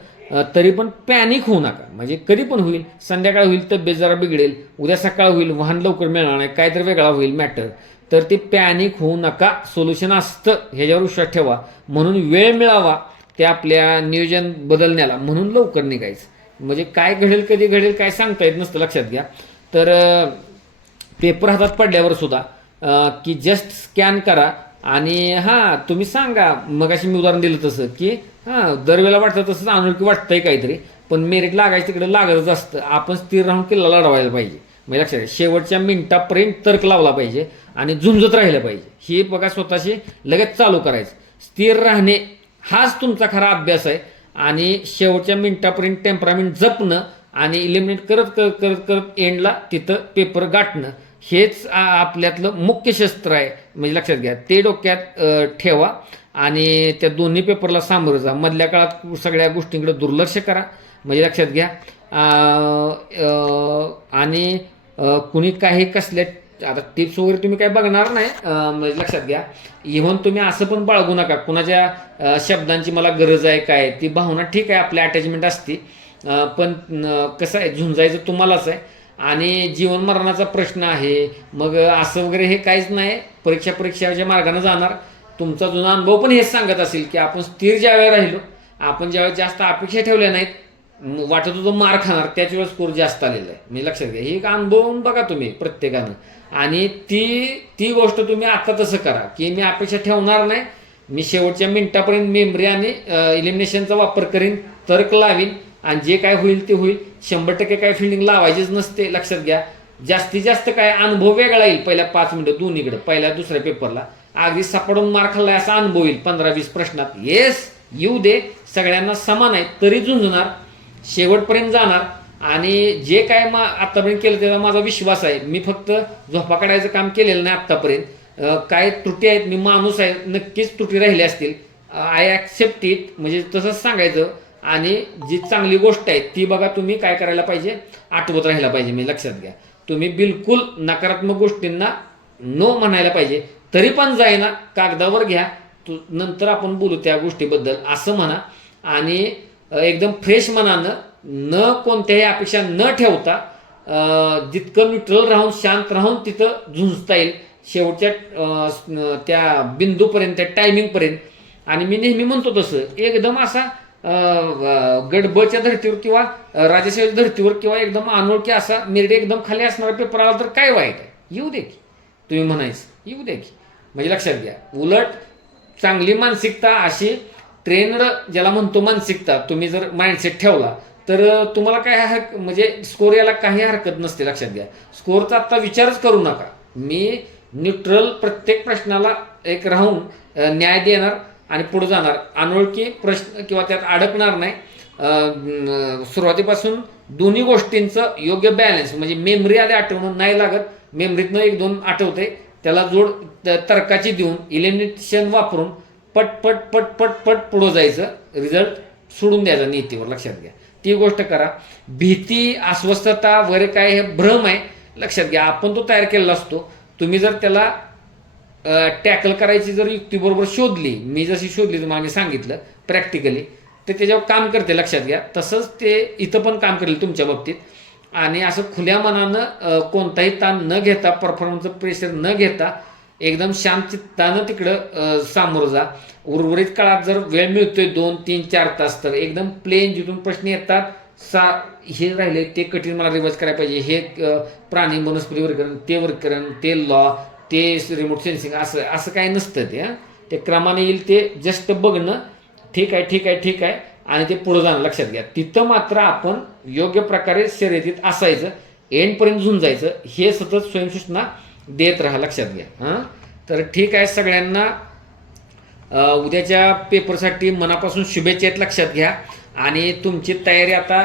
तरी पण पॅनिक होऊ नका. म्हणजे कधी पण होईल, संध्याकाळ होईल, तब्येत जरा बिघडेल, उद्या सकाळ होईल, वाहन लवकर मिळणार नाही, काहीतरी वेगळा होईल मॅटर, तर ते पॅनिक होऊ नका. सोल्युशन असतं, ह्याच्यावर विश्वास ठेवा. म्हणून वेळ मिळावा ते आपल्या नियोजन बदलण्याला, म्हणून लवकर निघायचं. म्हणजे काय घडेल कधी घडेल काय सांगता येत नसतं. लक्षात घ्या. तर पेपर हातात पडल्यावर सुद्धा की जस्ट स्कॅन करा आणि हां तुम्ही सांगा, मगाशी मी उदाहरण दिलं तसं की दरवेळेला वाटतं तसंच अनोळखी वाटतंय काहीतरी, पण मेरिट लागायचं तिकडे लागतच असतं. आपण स्थिर राहून किल्ला लढवायला पाहिजे. म्हणजे लक्षात घ्या शेवटच्या मिनिटापर्यंत तर्क लावला पाहिजे आणि झुंजत राहिलं पाहिजे. हे बघा स्वतःशी लगेच चालू करायचं. स्थिर राहणे हाच तुमचा खरा अभ्यास आहे. आणि शेवटच्या मिनिटापर्यंत टेम्परामेंट जपणं आणि इलिमिनेट करत करत करत करत एंडला तिथं पेपर गाठणं हेच आपल्यातलं मुख्य शस्त्र आहे. म्हणजे लक्षात घ्या ते डोक्यात ठेवा आणि त्या दोन्ही पेपरला सामोरं जा. मधल्या काळात सगळ्या गोष्टींकडे दुर्लक्ष करा. म्हणजे लक्षात घ्या आणि कुणी काही कसल्या आता टिप्स वगैरे तुम्ही काय बघणार नाही, म्हणजे लक्षात घ्या. इव्हन तुम्ही असं पण बाळगू नका कुणाच्या शब्दांची मला गरज आहे काय, ती भावना ठीक आहे, आपली अटॅचमेंट असते, पण कसं आहे, झुंजायचं तुम्हालाच आहे. आणि जीवन मरणाचा प्रश्न आहे, मग असं वगैरे हे काहीच नाही. परीक्षाच्या मार्गाने जाणार. तुमचा जुना अनुभव पण हेच सांगत असेल की आपण स्थिर ज्यावेळेला राहिलो, आपण ज्यावेळेस जास्त अपेक्षा ठेवल्या नाहीत, वाटत होतं मार खाणार, त्याच वेळेस स्कोर जास्त आलेला आहे. मी लक्षात घ्या, हे एक अनुभव बघा तुम्ही प्रत्येकानं. आणि ती गोष्ट तुम्ही आता तसं करा की मी अपेक्षा ठेवणार नाही, मी शेवटच्या मिनिटापर्यंत मेमरी आणि इलिमिनेशनचा वापर करीन, तर्क लावीन, आणि जे काय होईल ते होईल. 100% काय फिल्डिंग लावायचीच नसते, लक्षात घ्या. जास्तीत जास्त काय अनुभव वेगळा येईल पहिल्या 5 मिनिटं दोन्हीकडे, पहिल्या दुसऱ्या पेपरला अगदी सापडून मार खाल्लाय असा अनुभव येईल 15-20 प्रश्नात. येस, येऊ दे, सगळ्यांना समान आहे, तरी झुंजणार, शेवटपर्यंत जाणार. आणि जे काय आत्तापर्यंत केलं त्याचा माझा विश्वास आहे. मी फक्त झोपा काढायचं काम केलेलं नाही आत्तापर्यंत. काय त्रुटी आहेत, मी माणूस आहे, नक्कीच त्रुटी राहिल्या असतील, आय ॲक्सेप्ट इट, म्हणजे तसंच सांगायचं. आणि जी चांगली गोष्ट आहे ती बघा तुम्ही काय करायला पाहिजे, आठवत राहायला पाहिजे. मी लक्षात घ्या, तुम्ही बिलकुल नकारात्मक गोष्टींना नो म्हणायला पाहिजे. तरी पण जाईना, कागदावर घ्या, नंतर आपण बोलू त्या गोष्टीबद्दल असं म्हणा. आणि एकदम फ्रेश मनानं, न कोणत्याही अपेक्षा न ठेवता, जितकं न्यूट्रल राहून शांत राहून तिथं झुंजता येईल शेवटच्या त्या बिंदूपर्यंत, त्या टायमिंगपर्यंत. आणि मी नेहमी म्हणतो तसं एकदम असा गडबच्या धर्तीवर किंवा राजसेवेच्या धर्तीवर किंवा एकदम अनोळखी असा मिरडे एकदम खाली असणारा पेपर आला तर काय वाईट आहे, येऊ दे की, तुम्ही म्हणायचं येऊ दे की. म्हणजे लक्षात घ्या, उलट चांगली मानसिकता, अशी ट्रेनड ज्याला म्हणतो मानसिकता, तुम्ही जर माइंडसेट ठेवला तर तुम्हाला काय म्हणजे स्कोर यायला काही हरकत नसते. लक्षात घ्या, स्कोरचा आत्ता विचारच करू नका. मी न्यूट्रल प्रत्येक प्रश्नाला एक राहून न्याय देणार आणि पुढे जाणार. अनोळखी प्रश्न किंवा त्यात अडकणार नाही. सुरुवातीपासून दोन्ही गोष्टींचं योग्य बॅलन्स, म्हणजे मेमरी आधी आठवणं नाही लागत, मेमरीतनं 1-2 आठवते, त्याला जोड तर्काची देऊन इलिमिनेशन वापरून पट पट पट पट पट पुढं जायचं, रिझल्ट सोडून द्यायचा नीतीवर. लक्षात घ्या, ती गोष्ट करा. भीती, अस्वस्थता वगैरे काय हे भ्रम आहे, लक्षात घ्या. आपण तो तयार केलेला असतो. तुम्ही जर त्याला टॅकल करायची जर युक्तीबरोबर शोधली, मी जशी शोधली तुम्हाला मी सांगितलं प्रॅक्टिकली, तर त्याच्यावर काम करते. लक्षात घ्या, तसंच ते इथं पण काम करेल तुमच्या बाबतीत. आणि असं खुल्या मनानं, कोणताही ताण न घेता, परफॉर्मन्सचं प्रेशर न घेता, एकदम शांत चित्तानं तिकडं सामोरं जा. उर्वरित काळात जर वेळ मिळतोय 2-3-4 तास, तर एकदम प्लेन जिथून प्रश्न येतात, हे राहिले ते कठीण मला रिवाइज करायला पाहिजे, हे प्राणी वनस्पती वर्गीकरण, ते वर्गीकरण, ते लॉ, ते रिमोट सेन्सिंग, असं काही नसतं. ते क्रमाने येईल, ते जस्ट बघणं, ठीक आहे ठीक आहे ठीक आहे, आणि ते पुढं जाणं. लक्षात घ्या, तिथं मात्र आपण योग्य प्रकारे शर्यतीत असायचं, एंडपर्यंत झुंजायचं, हे सतत स्वयंसूचना देत राहा. लक्षात घ्या. तर ठीक आहे, सगळ्यांना उद्याच्या पेपरसाठी मनापासून शुभेच्छा आहेत. लक्षात घ्या, आणि तुमची तयारी आता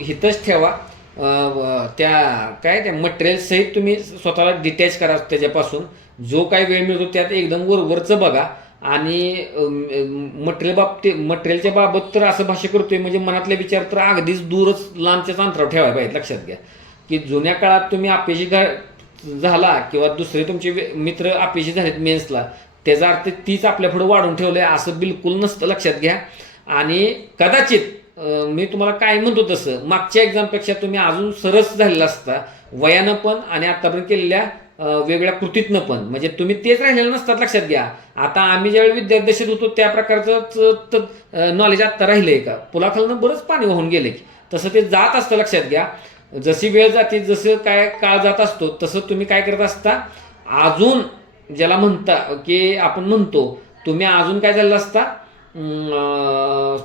हितच ठेवा. त्या मटेरियल सहित तुम्ही स्वतःला डिटॅच करा त्याच्यापासून. जो काही वेळ मिळतो त्यात एकदम वरवरचं बघा. आणि मटेरियलच्या बाबत तर असं भाष्य करतोय म्हणजे मनातले विचार तर अगदीच दूरच, लांबच्याच अंतरावर ठेवायला पाहिजे. लक्षात घ्या की जुन्या काळात तुम्ही अपयशी झाला किंवा दुसरे तुमचे मित्र अपयशी झालेत मेन्सला, त्याचा अर्थ तीच आपल्या पुढे वाढून ठेवलंय असं बिलकुल नसतं. लक्षात घ्या. आणि कदाचित मी तुम्हाला काय म्हणतो तसं मागच्या एक्झामपेक्षा तुम्ही अजून सरस झालेला असता, वयानं पण आणि आतापर्यंत केलेल्या वेगळ्या कृतीतनं पण, म्हणजे तुम्ही तेच राहिलेलं नसतात. लक्षात घ्या, आता आम्ही ज्यावेळी विद्यार्थी होतो त्या प्रकारचं नॉलेज आत्ता राहिलंय का? पुलाखालनं बरंच पाणी वाहून गेले की, तसं ते जात असतं. लक्षात घ्या, जशी वेळ जाते, जसं काय काळ जात असतो, तसं तुम्ही काय करत असता, अजून ज्याला म्हणता की आपण म्हणतो, तुम्ही अजून काय झालेलं असता,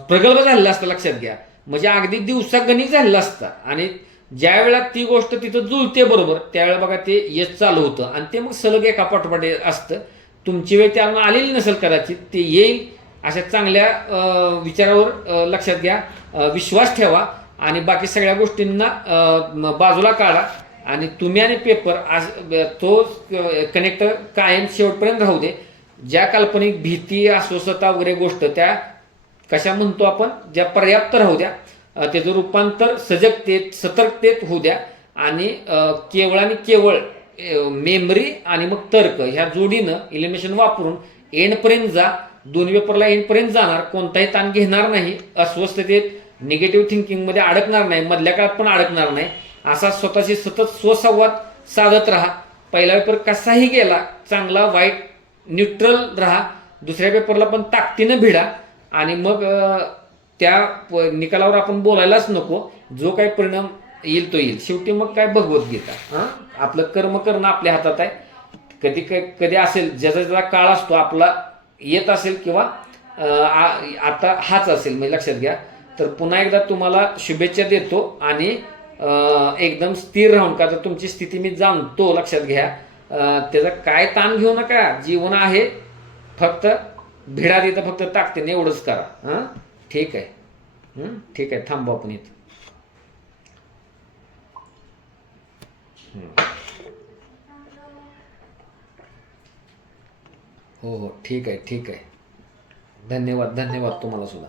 प्रगल्भ झालेला असतं. लक्षात घ्या, म्हणजे अगदी दिवसागणिक झालेलं असतं. आणि ज्या वेळा ती गोष्ट तिथं जुळते बरोबर, त्यावेळेला बघा ते यश चालू होतं, आणि ते मग सलग एका पाठोपाठ असतं. तुमची वेळ त्याला आलेली नसेल, कदाचित ते येईल. अशा चांगल्या विचारावर लक्षात घ्या, विश्वास ठेवा, आणि बाकी सगळ्या गोष्टींना बाजूला काढा. आणि तुम्ही आणि पेपर तो कनेक्टर कायम शेवटपर्यंत राहू दे. ज्या काल्पनिक भीती, अस्वस्थता वगैरे गोष्ट त्या कशा म्हणतो आपण, ज्या पर्याप्त राहू द्या, त्याचं रूपांतर सजगतेत, सतर्कतेत होऊ द्या. आणि केवळ आणि केवळ मेमरी आणि मग तर्क ह्या जोडीनं इलिमिनेशन वापरून एंडपर्यंत जा. दोन्ही पेपरला एंडपर्यंत जाणार, कोणताही ताण घेणार नाही, अस्वस्थतेत निगेटिव्ह थिंकिंगमध्ये अडकणार नाही, मधल्या काळात पण अडकणार नाही. असा स्वतःशी सतत स्वसंवाद साधत राहा. पहिला पेपर कसाही गेला, चांगला वाईट न्यूट्रल राहा. दुसऱ्या पेपरला पण ताकदीनं भिडा आणि मग त्या निकालावर आपण बोलायलाच नको. जो काही परिणाम येईल तो येईल. शेवटी मग काय भगवद्गीता, आपलं कर्म करणं आपल्या हातात आहे. कधी कधी असेल, ज्याचा ज्याचा काळ असतो आपला येत असेल किंवा आता हाच असेल, म्हणजे लक्षात घ्या. तर पुन्हा एकदा तुम्हाला शुभेच्छा देतो आणि एकदम स्थिर राहून, का तर तुमची स्थिती मी जाणतो, लक्षात घ्या. त्याचा काय ताण घेऊ नका. जीवन आहे, फक्त भिडा तिथं फक्त ताकदीने एवढंच करा. ठीक आहे, ठीक आहे. थांबू आपण इथं. हो हो, ठीक आहे, ठीक आहे. धन्यवाद, धन्यवाद तुम्हाला सुद्धा.